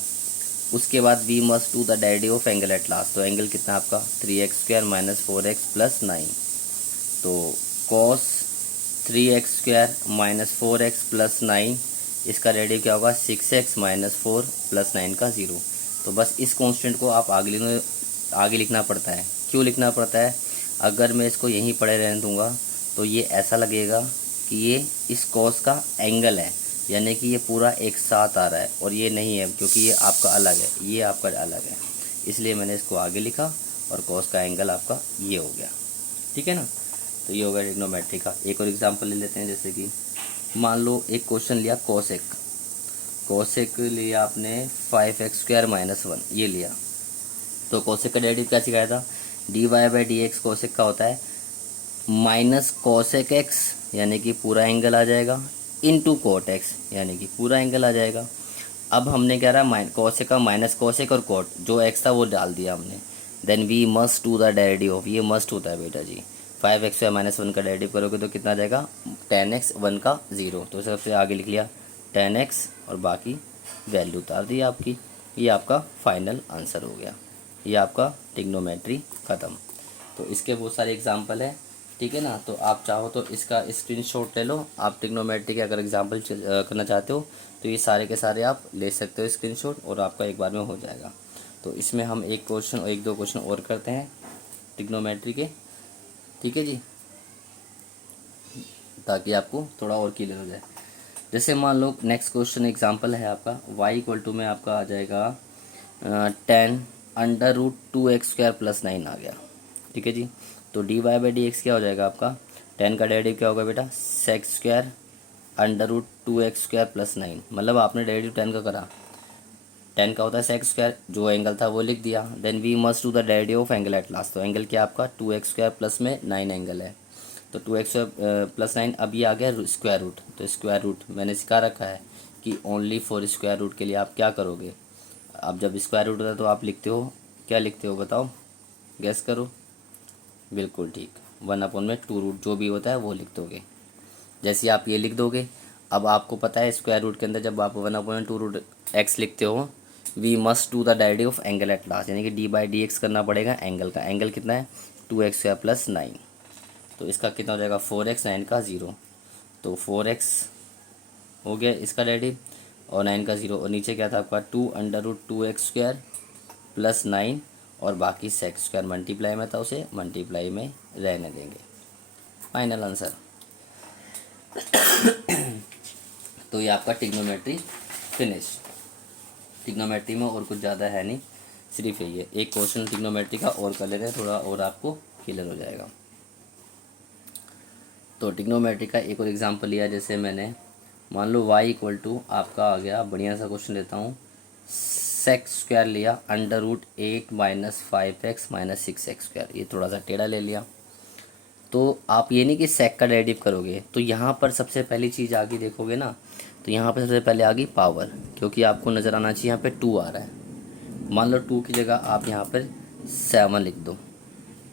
उसके बाद we must do the derivative of angle at last, तो एंगल कितना आपका 3x square minus 4x plus 9, तो cos 3x square minus 4x plus 9, इसका डेरिवेटिव क्या होगा 6x माइनस 4 प्लस 9 का 0। तो बस इस कांस्टेंट को आप आगे लिखना पड़ता है। क्यों लिखना पड़ता है, अगर मैं इसको यहीं पड़े रहने दूंगा तो ये ऐसा लगेगा कि ये इस cos का एंगल है, यानी कि ये पूरा एक साथ आ रहा है, और ये नहीं है क्योंकि ये आपका अलग है, ये आपका अलग है, इसलिए मैंने इसको आगे लिखा और cos का एंगल आपका ये हो गया। ठीक है ना, तो ये हो गया ट्रिग्नोमेट्री का। एक और एग्जांपल ले लेते हैं। जैसे कि मान लो एक क्वेश्चन लिया कोसेक लिया आपने 5x स्क्वायर माइनस 1, ये लिया, तो कोसेक का डेरिवेटिव क्या सिखाया था, dy/dx कोसेक का होता है माइनस कोसेक x, यानी कि पूरा एंगल आ जाएगा, इनटू कोट x, यानी कि पूरा एंगल आ जाएगा। अब हमने क्या रहा कोसेक का माइनस कोसेक और कोट, जो x था वो डाल दिया हमने। Then we must do the derivative of, ये मस्ट होता है बेटा जी, 5x स्क्वायर माइनस 1 का डेरिवेटिव करोगे तो कितना आ जाएगा tan x 1 का 0, तो सबसे आगे लिख लिया tan x और बाकी वैल्यू उतार दी आपकी। ये आपका फाइनल आंसर हो गया, ये आपका ट्रिग्नोमेट्री ख़त्म। तो इसके बहुत सारे एग्जाम्पल है, ठीक है ना। तो आप चाहो तो इसका स्क्रीनशॉट ले लो। आप ट्रिग्नोमेट्री के अगर एग्जाम्पल करना चाहते हो तो ये सारे के सारे आप ले सकते हो स्क्रीनशॉट, और आपका एक बार में हो जाएगा। तो इसमें हम एक क्वेश्चन और 1-2 क्वेश्चन और करते हैं ट्रिग्नोमेट्री के, ठीक है जी। ताकि आपको थोड़ा और क्लियर हो जाए। जैसे मान लो नेक्स्ट क्वेश्चन एग्जांपल है आपका y इक्वल टू में आपका आ जाएगा 10√2x² + 9 आ गया। ठीक है जी। तो dy/dx क्या हो जाएगा आपका, 10 का डेरिवेटिव क्या होगा बेटा, sec² √2x² + 9। मतलब आपने डेरिवेटिव 10 का करा, 10 का होता है sec², जो एंगल था वो लिख दिया। Then we must do the derivative of angle at last. तो एंगल क्या आपका 2x² प्लस में 9 एंगल है, तो 2x² + 9। अब ये आ गया स्क्वायर रूट। तो स्क्वायर रूट मैंने सिखा रखा है कि ओनली फॉर स्क्वायर रूट के लिए आप क्या करोगे, अब जब स्क्वायर रूट होता है तो आप लिखते हो, क्या लिखते हो बताओ, गैस करो। बिल्कुल ठीक, 1/2 जो भी होता है वो लिख दोगे। जैसे आप ये लिख दोगे, अब आपको पता है स्क्वायर रूट के अंदर जब आप 1/2 लिखते हो, we must do the derivative of angle at last, यानी कि dy/dx करना पड़ेगा एंगल का। एंगल कितना है 2x² + 9। तो इसका कितना हो जाएगा 4x, 9 का 0, तो 4x हो गया इसका डेरिवेटिव, और 9 का 0, और नीचे क्या था आपका 2√2x² + 9, और बाकी sec² मल्टीप्लाई में था, उसे मल्टीप्लाई में रहने देंगे। Final answer. तो ये आपका ट्रिग्नोमेट्री फिनिश। ट्रिग्नोमेट्री में और कुछ ज़्यादा है नहीं, सिर्फ यही है। एक क्वेश्चन ट्रिग्नोमेट्री का और कर लेते हैं, थोड़ा और आपको क्लियर हो जाएगा। तो ट्रिग्नोमेट्री का एक और एग्जांपल लिया, जैसे मैंने मान लो y इक्वल टू आपका आ गया, बढ़िया सा क्वेश्चन लेता हूँ, sec² लिया √8 - 5x - 6x²। ये थोड़ा सा टेढ़ा ले लिया। तो आप ये नहीं कि sec का डेरिवेटिव करोगे, तो यहाँ पर सबसे पहली चीज़ आ गई, देखोगे ना, तो यहाँ पर सबसे पहले आ गई पावर, क्योंकि आपको नज़र आना चाहिए यहाँ पे 2 आ रहा है। मान लो 2 की जगह आप यहाँ पर 7 लिख दो,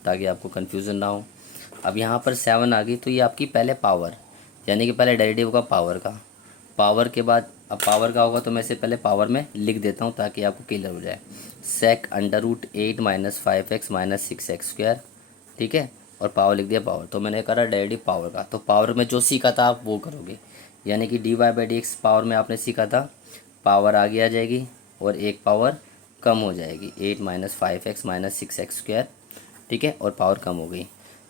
ताकि आपको कन्फ्यूज़न ना हो। अब यहाँ पर 7 आ गई, तो ये आपकी पहले पावर, यानी कि पहले डेरिवेटिव का पावर का, पावर के बाद अब पावर का होगा, तो मैं इसे पहले पावर में लिख देता हूँ ताकि आपको क्लियर हो जाए। sec √8 - 5x - 6x²। ठीक है, और पावर लिख दिया पावर। तो मैंने करा डेरिवेटिव पावर का, तो पावर में जो सीखा था आप वो करोगे, यानी कि dy/dx पावर में आपने सीखा था, पावर आगे आ जाएगी और एक पावर कम हो जाएगी, 8 - 5x - 6x²। ठीक है, और पावर कम हो गई।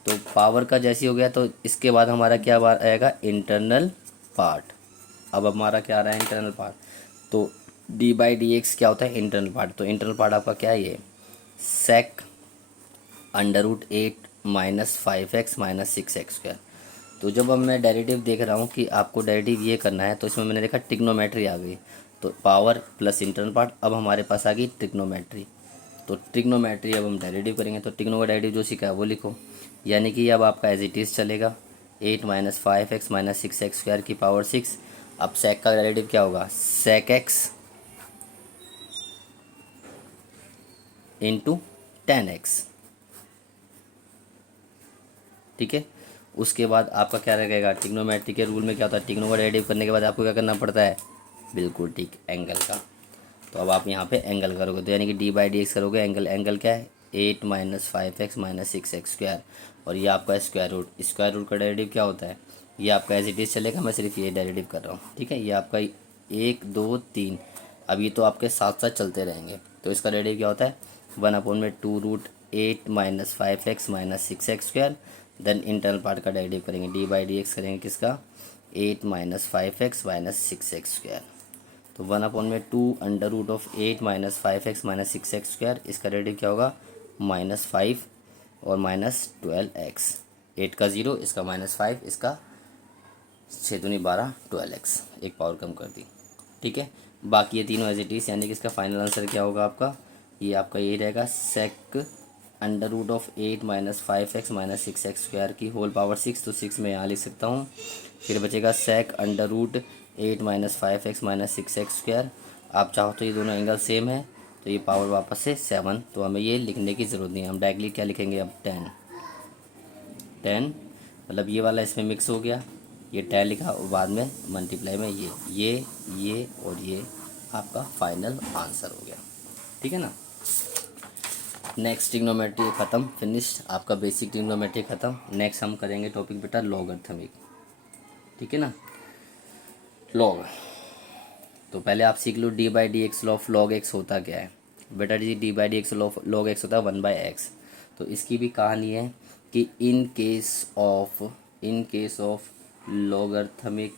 तो पावर का जैसी हो गया, तो इसके बाद हमारा क्या आएगा, इंटरनल पार्ट। अब हमारा क्या आ रहा है, इंटरनल पार्ट। तो dy/dx क्या होता है, इंटरनल पार्ट। तो इंटरनल पार्ट आपका क्या है, ये sec √8 - 5x - 6x²। तो जब अब मैं डेरिवेटिव देख रहा हूँ कि आपको डेरिवेटिव ये करना है, तो इसमें मैंने देखा ट्रिग्नोमेट्री आ गई। तो पावर प्लस इंटरनल पार्ट, अब हमारे पास आ गई ट्रिग्नोमेट्री। तो ट्रिग्नोमेट्री अब हम डेरिवेटिव करेंगे, तो ट्रिग्नो का डेरिवेटिव जो सीखा है वो लिखो, यानी कि अब आपका एज इट इज़ चलेगा, 8 - 5x - 6x² की पावर 6। अब sec का डेरिवेटिव क्या होगा, sec x इंटू 10x। ठीक है, उसके बाद आपका क्या रहेगा, ट्रिग्नोमेट्री के रूल में क्या होता है, ट्रिग्नो का डेरिवेटिव करने के बाद आपको क्या करना पड़ता है, बिल्कुल ठीक, एंगल का। तो अब आप यहाँ पे एंगल करोगे, तो यानी कि dy/dx करोगे, एंगल, एंगल क्या है 8 - 5x - 6x², और ये आपका स्क्वायर रूट। स्क्वायर रूट का डेरिवेटिव क्या होता है, ये आपका एज इट इज़ चलेगा, मैं सिर्फ ये डेरिवेटिव कर रहा हूँ। ठीक है, ये आपका 1 2 3, अब ये तो आपके साथ साथ चलते रहेंगे। तो इसका डेरिवेटिव क्या होता है, 1/2 √8 - 5x - 6x²। Then internal part का डेरिवेटिव करेंगे, dy/dx करेंगे किसका, 8 - 5x - 6x²। तो 1/2 √8 - 5x - 6x², इसका डेरिवेटिव क्या होगा, -5 और -12x। 8 का 0, इसका -5, इसका 6 दूनी 12, 12x, एक पावर कम कर दी। ठीक है, बाकी ये तीनों एज इट इज़, यानी कि इसका फाइनल आंसर क्या होगा आपका, ये आपका यही रहेगा, sec √8 - 5x - 6x² की होल पावर 6। तो 6 में यहाँ लिख सकता हूँ, फिर बचेगा sec √8 - 5x - 6x²। आप चाहो तो ये दोनों एंगल सेम है, तो ये पावर वापस से 7, तो हमें ये लिखने की ज़रूरत नहीं है, हम डायरेक्टली क्या लिखेंगे अब 10 मतलब ये वाला इसमें मिक्स हो गया, ये 10 लिखा और बाद में मल्टीप्लाई में ये और ये आपका फाइनल आंसर हो गया। ठीक है ना। नेक्स्ट ट्रिग्नोमेट्री ख़त्म, फिनिश्ड, आपका बेसिक ट्रिग्नोमेट्री ख़त्म। नेक्स्ट हम करेंगे टॉपिक बेटा लॉगरिथमिक। ठीक है ना, लॉग। तो पहले आप सीख लो dy/dx ऑफ log x होता क्या है। बेटा जी dy/dx log x होता है 1/x। तो इसकी भी कहानी है कि in case of logarithmic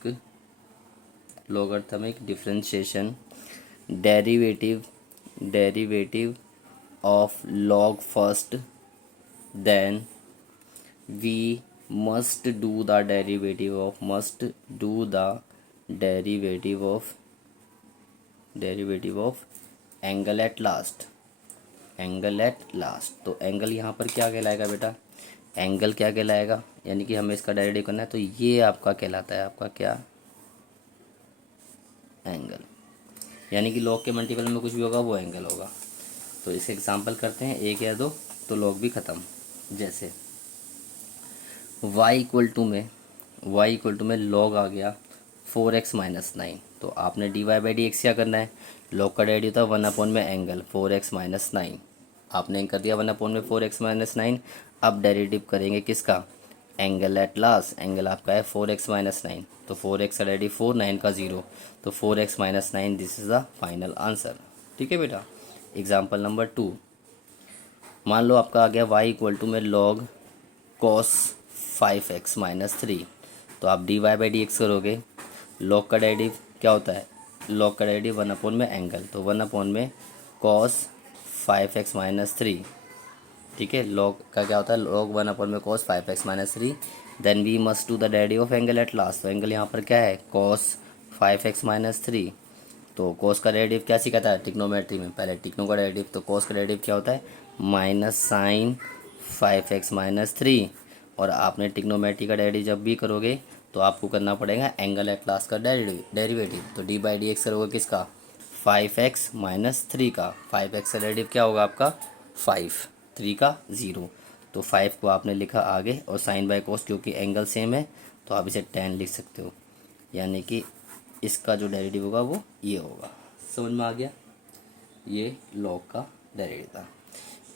differentiation, derivative of log first, then we must do the derivative of angle at last। तो एंगल यहाँ पर क्या कहलाएगा बेटा, एंगल क्या कहलाएगा, यानी कि हमें इसका डेरिवेटिव करना है, तो ये आपका कहलाता है आपका क्या, एंगल। यानी कि लॉग के मल्टीपल में कुछ भी होगा वो एंगल होगा। तो इसके एग्जांपल करते हैं, एक या दो, तो लॉग भी ख़त्म। जैसे y इक्वल टू में लॉग आ गया 4x माइनस 9, तो आपने dy बाई डी एक्स क्या करना है, लॉग का डेरिवेटिव था 1 में एंगल 4x माइनस 9, आपने कर दिया 1 में 4x माइनस 9। अब डेरिवेटिव करेंगे किसका, एंगल एट लास्ट, एंगल आपका है 4x माइनस 9, तो 4x का डेरिवेटिव 4, 9 का 0, तो 4x minus 9, this is the final answer. ठीक है बेटा। एग्जाम्पल नंबर 2, मान लो आपका आ गया y इक्वल टू में log cos 5x माइनस 3, तो आप dy बाई डी एक्स करोगे, log का डेरिवेटिव क्या होता है, log का डेरिवेटिव 1 में एंगल, तो 1 में cos 5x माइनस 3। ठीक है, log का क्या होता है, log 1 में cos 5x minus 3, then we must do the derivative of angle at last, तो एंगल यहाँ पर क्या है cos 5x माइनस 3। तो cos का डेरिवेटिव क्या सीखा था टिक्नोमेट्री में, पहले टिक्नो का डेरिवेटिव, तो cos का डेरिवेटिव क्या होता है माइनस साइन 5x माइनस 3, और आपने टिक्नोमेट्री का डेरिवेटिव जब भी करोगे तो आपको करना पड़ेगा एंगल एट लास्ट का डेरिवेटिव। तो डी बाई डी एक्स करोगे किसका, 5x माइनस 3 का, 5x का डेरिवेटिव क्या होगा आपका 5, 3 का 0, तो 5 को आपने लिखा आगे, और साइन बाई कोस क्योंकि एंगल सेम है तो आप इसे 10 लिख सकते हो, यानी कि इसका जो डेरिवेटिव होगा वो ये होगा। समझ में आ गया, ये लॉग का डेरिवेटिव था।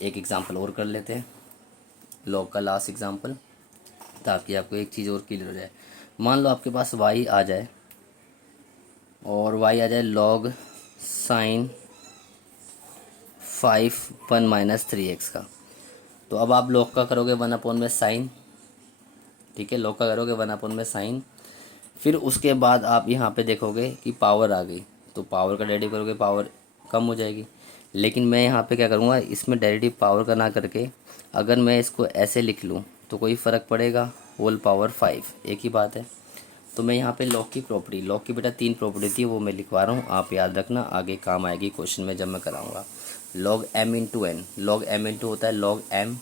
एक एग्जांपल और कर लेते हैं, लॉग का लास्ट एग्जांपल, ताकि आपको एक चीज़ और क्लियर हो जाए। मान लो आपके पास y आ जाए, और y आ जाए log साइन 5 1 माइनस 3x का, तो अब आप log का करोगे 1 में साइन, ठीक है, log का करोगे 1 में साइन, फिर उसके बाद आप यहाँ पे देखोगे कि पावर आ गई, तो पावर का डेरिवेटिव करोगे पावर कम हो जाएगी। लेकिन मैं यहाँ पे क्या करूँगा, इसमें डेरिवेटिव पावर का ना करके अगर मैं इसको ऐसे लिख लूँ तो कोई फ़र्क पड़ेगा, होल पावर 5, एक ही बात है। तो मैं यहाँ पे लॉग की प्रॉपर्टी, लॉग की बेटा 3 प्रॉपर्टी थी वो मैं लिखवा रहा हूँ, आप याद रखना, आगे काम आएगी क्वेश्चन में जब मैं कराऊँगा। Log m into N, log m into होता है log m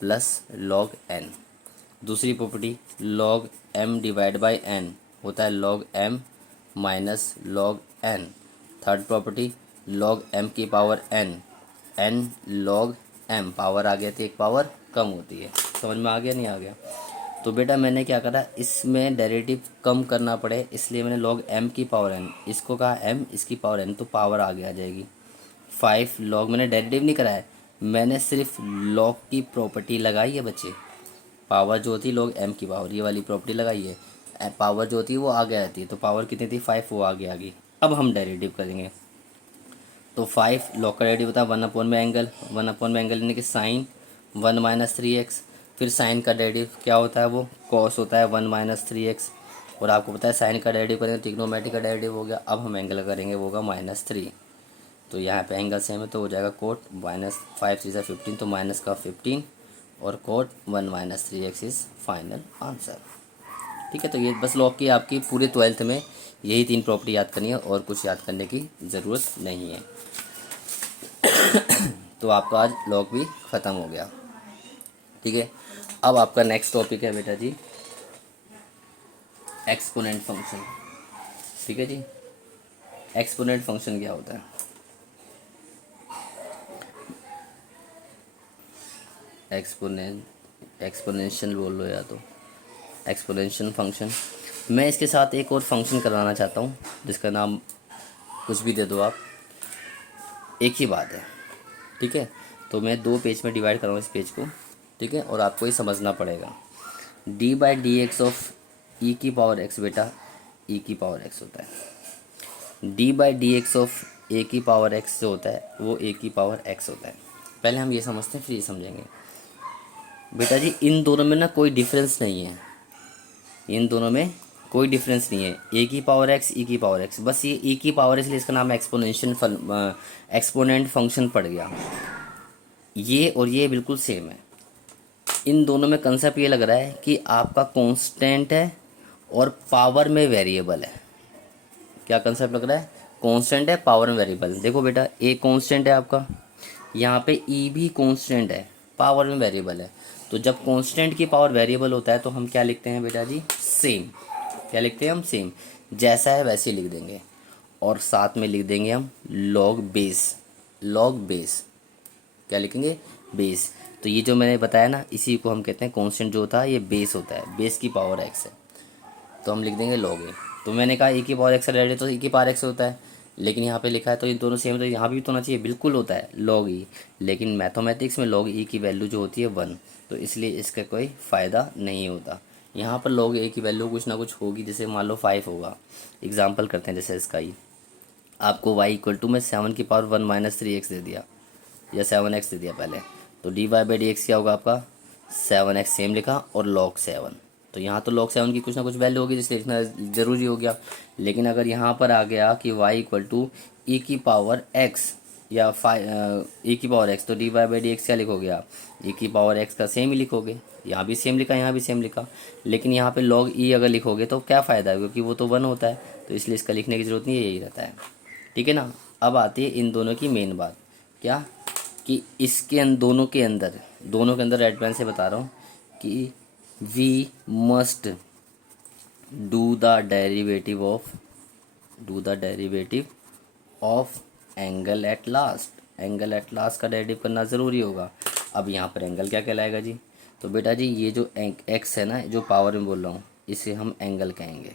plus log n। दूसरी property log m divide by n होता है log m minus log n। Third property log m की power n log m, power आ गया तो एक पावर कम होती है। समझ में आ गया नहीं आ गया। तो बेटा मैंने क्या करा, इसमें डेरिवेटिव कम करना पड़े इसलिए मैंने लॉग m की पावर n, इसको कहा m, इसकी पावर n, तो पावर आगे आ जाएगी 5 लॉग। मैंने डेरिवेटिव नहीं करा है, मैंने सिर्फ लॉग की प्रॉपर्टी लगाई है बच्चे। पावर जो होती है लॉग m की पावर, ये वाली प्रॉपर्टी लगाई है, पावर जो होती है वो आगे आती है, तो पावर कितनी थी 5, वो आगे आ गई। अब हम डेरिवेटिव करेंगे, तो 5 लॉग का डेरिवेटिव होता है 1 में एंगल, 1 में एंगल यानी कि साइन 1 माइनस 3x, फिर साइन का डेरिवेटिव क्या होता है वो कॉस होता है 1 माइनस 3x, और आपको पता है साइन का डेरिवेटिव करेंगे ट्रिग्नोमेट्री का डेरिवेटिव हो गया। अब हम एंगल करेंगे वो होगा -3, तो यहाँ पे एंगल सेम है तो हो जाएगा कोट -5 3 15, तो माइनस का 15 और cot 1 minus 3x is final answer. ठीक है, तो ये बस लॉग की आपकी पूरे 12th में यही 3 प्रॉपर्टी याद करनी है और कुछ याद करने की ज़रूरत नहीं है। तो आपका आज लॉग भी ख़त्म हो गया। ठीक है, अब आपका नेक्स्ट टॉपिक है बेटा जी एक्सपोनेंट फंक्शन। ठीक है जी, एक्सपोनेंट फंक्शन क्या होता है, एक्सपोनेंशियल बोल लो या तो एक्सपोनेंशियल फंक्शन। मैं इसके साथ एक और फंक्शन कराना चाहता हूँ जिसका नाम कुछ भी दे दो आप, एक ही बात है। ठीक है, तो मैं 2 पेज में डिवाइड कर रहा हूँ इस पेज को। ठीक है, और आपको ये समझना पड़ेगा, D by D x of E की पावर एक्स, बेटा ई की पावर एक्स होता है। D by D x of A की पावर एक्स जो होता है वो ए की पावर एक्स होता है। पहले हम ये समझते हैं फिर ये समझेंगे। बेटा जी इन दोनों में ना कोई डिफरेंस नहीं है, इन दोनों में कोई डिफरेंस नहीं है, ए की पावर एक्स, ई की पावर एक्स, बस ये ई की पावर इसलिए इसका नाम एक्सपोनेंट फंक्शन पड़ गया। ये और ये बिल्कुल सेम है। इन दोनों में कंसेप्ट ये लग रहा है कि आपका कांस्टेंट है और पावर में वेरिएबल है। क्या कंसेप्ट लग रहा है? कांस्टेंट है, पावर में वेरिएबल। देखो बेटा, ए कांस्टेंट है आपका, यहाँ पे ई भी कांस्टेंट है, पावर में वेरिएबल है। तो जब कांस्टेंट की पावर वेरिएबल होता है तो हम क्या लिखते हैं बेटा जी? सेम। क्या लिखते हैं हम? सेम। जैसा है वैसे ही लिख देंगे, और साथ में लिख देंगे हम लॉग बेस। लॉग बेस क्या लिखेंगे? बेस। तो ये जो मैंने बताया ना, इसी को हम कहते हैं कांस्टेंट जो होता है ये बेस होता है, बेस की पावर एक्स है, तो हम लिख देंगे log ए। तो मैंने कहा ए की पावर एक्स रेडी तो ए की पावर एक्स होता है, लेकिन यहाँ पे लिखा है तो ये दोनों सेम, तो यहाँ भी तो होना चाहिए, बिल्कुल होता है log ई। लेकिन मैथमेटिक्स में log ई की वैल्यू जो होती है 1, तो इसलिए इसका कोई फ़ायदा नहीं होता। यहाँ पर log ए की वैल्यू कुछ ना कुछ होगी, जैसे मान लो 5 होगा। एग्जाम्पल करते हैं, जैसे इसका ही आपको y इक्वल टू में 7 की पावर 1 माइनस 3x दे दिया, या 7x दे दिया पहले, तो d Y by D x क्या होगा आपका? 7x सेम लिखा और log 7। तो यहाँ तो log 7 की कुछ ना कुछ वैल्यू होगी जिससे लिखना ज़रूरी हो गया। लेकिन अगर यहाँ पर आ गया कि y इक्वल टू ई की पावर x या ई की पावर x, तो d Y by D x क्या लिखोगे आप? ई की पावर x का सेम ही लिखोगे। यहाँ भी सेम लिखा, यहाँ भी सेम लिखा, लेकिन यहाँ पे log ई अगर लिखोगे तो क्या फ़ायदा है, क्योंकि वो तो 1 होता है, तो इसलिए इसका लिखने की ज़रूरत नहीं है, यही रहता है। ठीक है ना। अब आती है इन दोनों की मेन बात, क्या कि दोनों के अंदर रेड पेन से बता रहा हूँ कि we must do the derivative of angle at last. Angle at last का डेरिवेटिव करना ज़रूरी होगा। अब यहाँ पर एंगल क्या कहलाएगा जी? तो बेटा जी ये जो एक्स है ना, जो पावर में बोल रहा हूँ, इसे हम एंगल कहेंगे।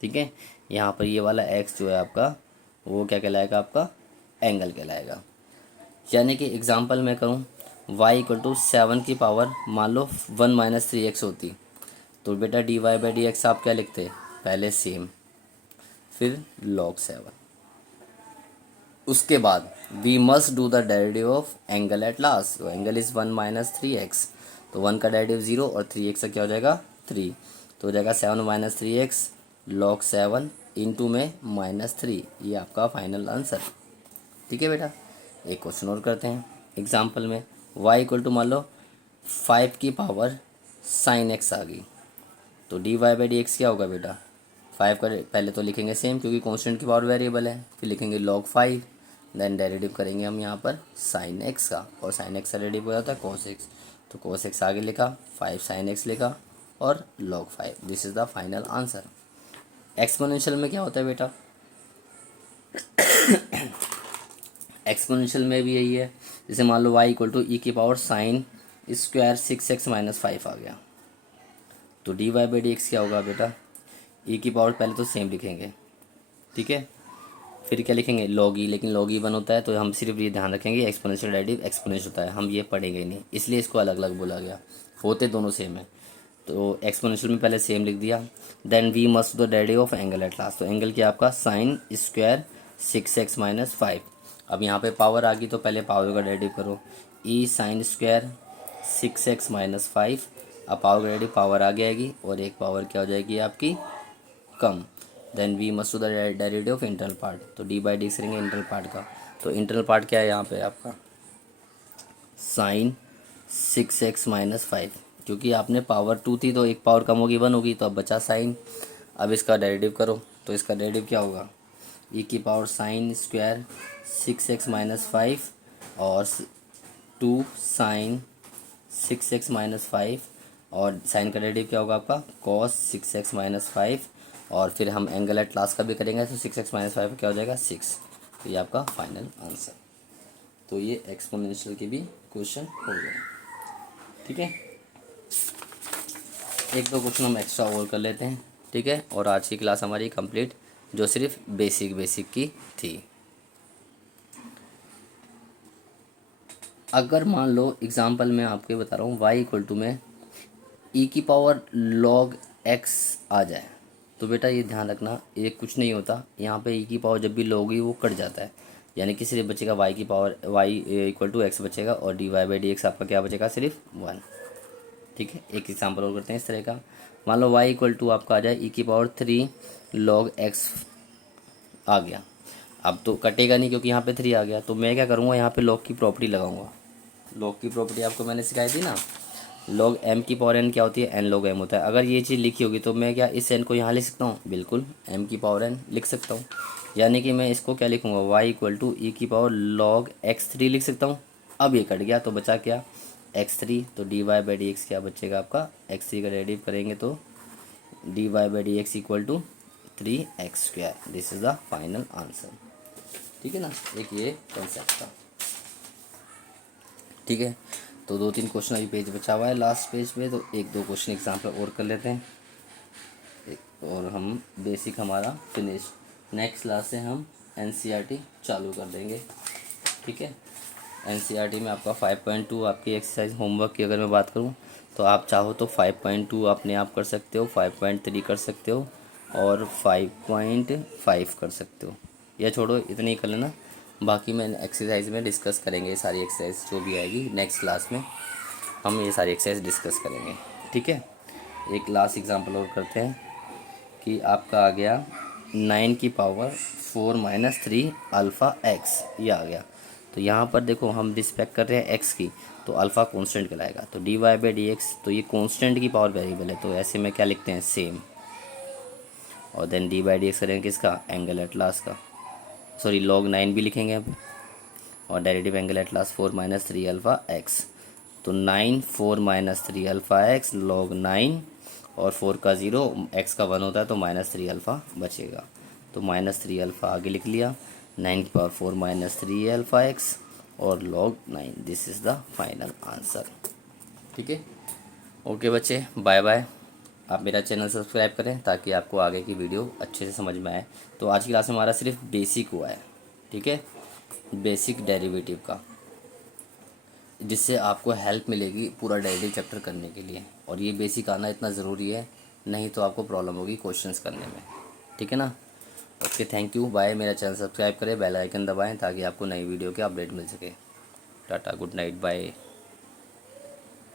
ठीक है। यहाँ पर ये वाला एक्स जो है आपका, वो क्या कहलाएगा? आपका एंगल कहलाएगा। यानी कि एग्जांपल मैं करूँ, y इक्वल टू 7 की पावर मान लो 1 माइनस 3x होती, तो बेटा d Y by D x आप क्या लिखते? पहले सेम, फिर log 7। उसके बाद we must do the derivative of angle at last. तो एंगल इज़ 1 माइनस 3x, तो 1 का डेरिवेटिव 0 और 3x का क्या हो जाएगा? 3। तो हो जाएगा 7 माइनस 3x log 7 इंटू में -3। ये आपका फाइनल आंसर। ठीक है बेटा। एक क्वेश्चन और करते हैं एग्जाम्पल में, y इक्वल टू मान लो 5 की पावर साइन एक्स आ गई, तो d Y by D x क्या होगा बेटा? 5 का पहले तो लिखेंगे सेम, क्योंकि कांस्टेंट की पावर वेरिएबल है, फिर लिखेंगे log 5, देन डेरिवेटिव करेंगे हम यहाँ पर साइन एक्स का, और साइन एक्स का डेरिवेटिव हो जाता है cos x, तो cos x आगे लिखा, 5 साइन एक्स लिखा और log 5। This is the final answer. Exponential में क्या होता है बेटा? एक्सपोनेंशियल में भी यही है। जैसे मान लो y इक्वल टू ई की power sine square 6x minus 5 आ गया, तो d Y by D x क्या होगा बेटा? ई की पावर पहले तो सेम लिखेंगे, ठीक है, फिर क्या लिखेंगे? log ई, लेकिन log ई 1 होता है, तो हम सिर्फ ये ध्यान रखेंगे एक्सपोनेंशियल डेरिवेटिव एक्सपोनेंशियल होता है, हम ये पढ़ेंगे ही नहीं, इसलिए इसको अलग अलग बोला गया। होते दोनों सेम है, तो एक्सपोनेंशियल में पहले सेम लिख दिया। Then we must the derivative of angle at last, तो एंगल क्या आपका? Sine square 6x minus 5। अब यहाँ पे पावर आ गई, तो पहले पावर का डेरिवेटिव करो, ई साइन स्क्वायर 6x माइनस 5। अब पावर का डेरिवेटिव, पावर आ जाएगी और एक पावर क्या हो जाएगी आपकी? कम। Then we must to the derivative of internal part, तो डी बाई डी करेंगे इंटरनल पार्ट का। तो इंटरनल पार्ट क्या है यहाँ पे आपका? साइन 6x माइनस 5, क्योंकि आपने पावर 2 थी तो एक पावर कम होगी 1 होगी, तो अब बचा साइन। अब इसका डेरिवेटिव करो, तो इसका डेरिवेटिव क्या होगा? ई की power sine square 6x minus 5 और 2 साइन 6x माइनस 5, और साइन का डेरिवेटिव क्या होगा आपका? कॉस 6x माइनस 5, और फिर हम एंगल एट लास्ट का भी करेंगे, तो 6x माइनस 5 क्या हो जाएगा? 6। तो ये आपका फाइनल आंसर। तो ये एक्सपोनेंशियल के भी क्वेश्चन हो गए। ठीक है, एक दो क्वेश्चन हम एक्स्ट्रा और कर लेते हैं, ठीक है, और आज की क्लास हमारी कंप्लीट, जो सिर्फ बेसिक की थी। अगर मान लो एग्जांपल में आपके बता रहा हूँ, y इक्वल टू में e की पावर log x आ जाए, तो बेटा ये ध्यान रखना, ये कुछ नहीं होता, यहाँ पे e की पावर जब भी लोगी वो कट जाता है, यानी कि सिर्फ बचेगा y की power y equal to x बचेगा, और d Y by D x आपका क्या बचेगा? सिर्फ 1। ठीक है, एक एग्जांपल और करते हैं इस तरह का, मान लो y इक्वल टू आपका आ जाए e⁻³ log x आ गया। अब तो कटेगा नहीं क्योंकि यहाँ पे 3 आ गया, तो मैं क्या करूँगा, यहाँ पे log की प्रॉपर्टी लगाऊंगा। log की प्रॉपर्टी आपको मैंने सिखाई थी ना, log m⁻n क्या होती है, n log m होता है। अगर ये चीज़ लिखी होगी तो मैं क्या इस n को यहाँ लिख सकता हूँ, बिल्कुल m⁻n लिख सकता हूँ। यानी कि मैं इसको क्या लिखूँगा, y equal to e⁻log x3 लिख सकता हूँ। अब ये कट गया तो बचा क्या, x3, तो dy/dx क्या बचेगा आपका, x3 का डेरिवेटिव करेंगे तो dy/dx equal to 3x²। This is the final answer. ठीक है ना, एक ये कंसेप्ट था। ठीक है, तो 2-3 क्वेश्चन अभी पेज बचा हुआ है लास्ट पेज में, तो 1-2 क्वेश्चन एग्जाम्पल और कर लेते हैं और हम बेसिक हमारा फिनिश। नेक्स्ट क्लास से हम एनसीईआरटी चालू कर देंगे। ठीक है, एनसीईआरटी में आपका 5.2 आपकी एक्सरसाइज होमवर्क की अगर मैं बात करूँ तो आप चाहो तो 5.2 अपने आप कर सकते हो, 5.3 कर सकते हो और 5.5 कर सकते हो, या छोड़ो इतनी ही कर लेना। बाकी मैं एक्सरसाइज में डिस्कस करेंगे, ये सारी एक्सरसाइज जो भी आएगी नेक्स्ट क्लास में हम ये सारी एक्सरसाइज डिस्कस करेंगे। ठीक है, एक लास्ट एग्जांपल और करते हैं कि आपका आ गया 9⁻4 - 3 अल्फ़ा एक्स, ये आ गया। तो यहाँ पर देखो हम रिस्पेक्ट कर रहे हैं एक्स की, तो अल्फ़ा कांस्टेंट कहलाएगा। तो dy/dx, तो ये कांस्टेंट की पावर वेरिएबल है, तो ऐसे में क्या लिखते हैं, सेम। और देन dy/dx करेंगे किसका, एंगल एटलास का, सॉरी log 9 भी लिखेंगे अब। और derivative angle atlas 4 - 3 alpha x, तो 9 4 - 3 अल्फ़ा एक्स log 9, और 4 का 0 x का 1 होता है तो -3 अल्फ़ा बचेगा। तो -3 अल्फ़ा आगे लिख लिया, 9⁻4 - 3 अल्फ़ा एक्स और log 9। This is the final answer. ठीक है, ओके बच्चे, बाय बाय। आप मेरा चैनल सब्सक्राइब करें ताकि आपको आगे की वीडियो अच्छे से समझ में आए। तो आज की क्लास में हमारा सिर्फ बेसिक हुआ है। ठीक है, बेसिक डेरिवेटिव का, जिससे आपको हेल्प मिलेगी पूरा डेरिवेटिव चैप्टर करने के लिए। और ये बेसिक आना इतना ज़रूरी है, नहीं तो आपको प्रॉब्लम होगी क्वेश्चंस करने में। ठीक है ना, ओके, थैंक यू, बाय। मेरा चैनल सब्सक्राइब करें, बेल आइकन दबाएं ताकि आपको नई वीडियो के अपडेट मिल सके। टाटा, गुड नाइट, बाय।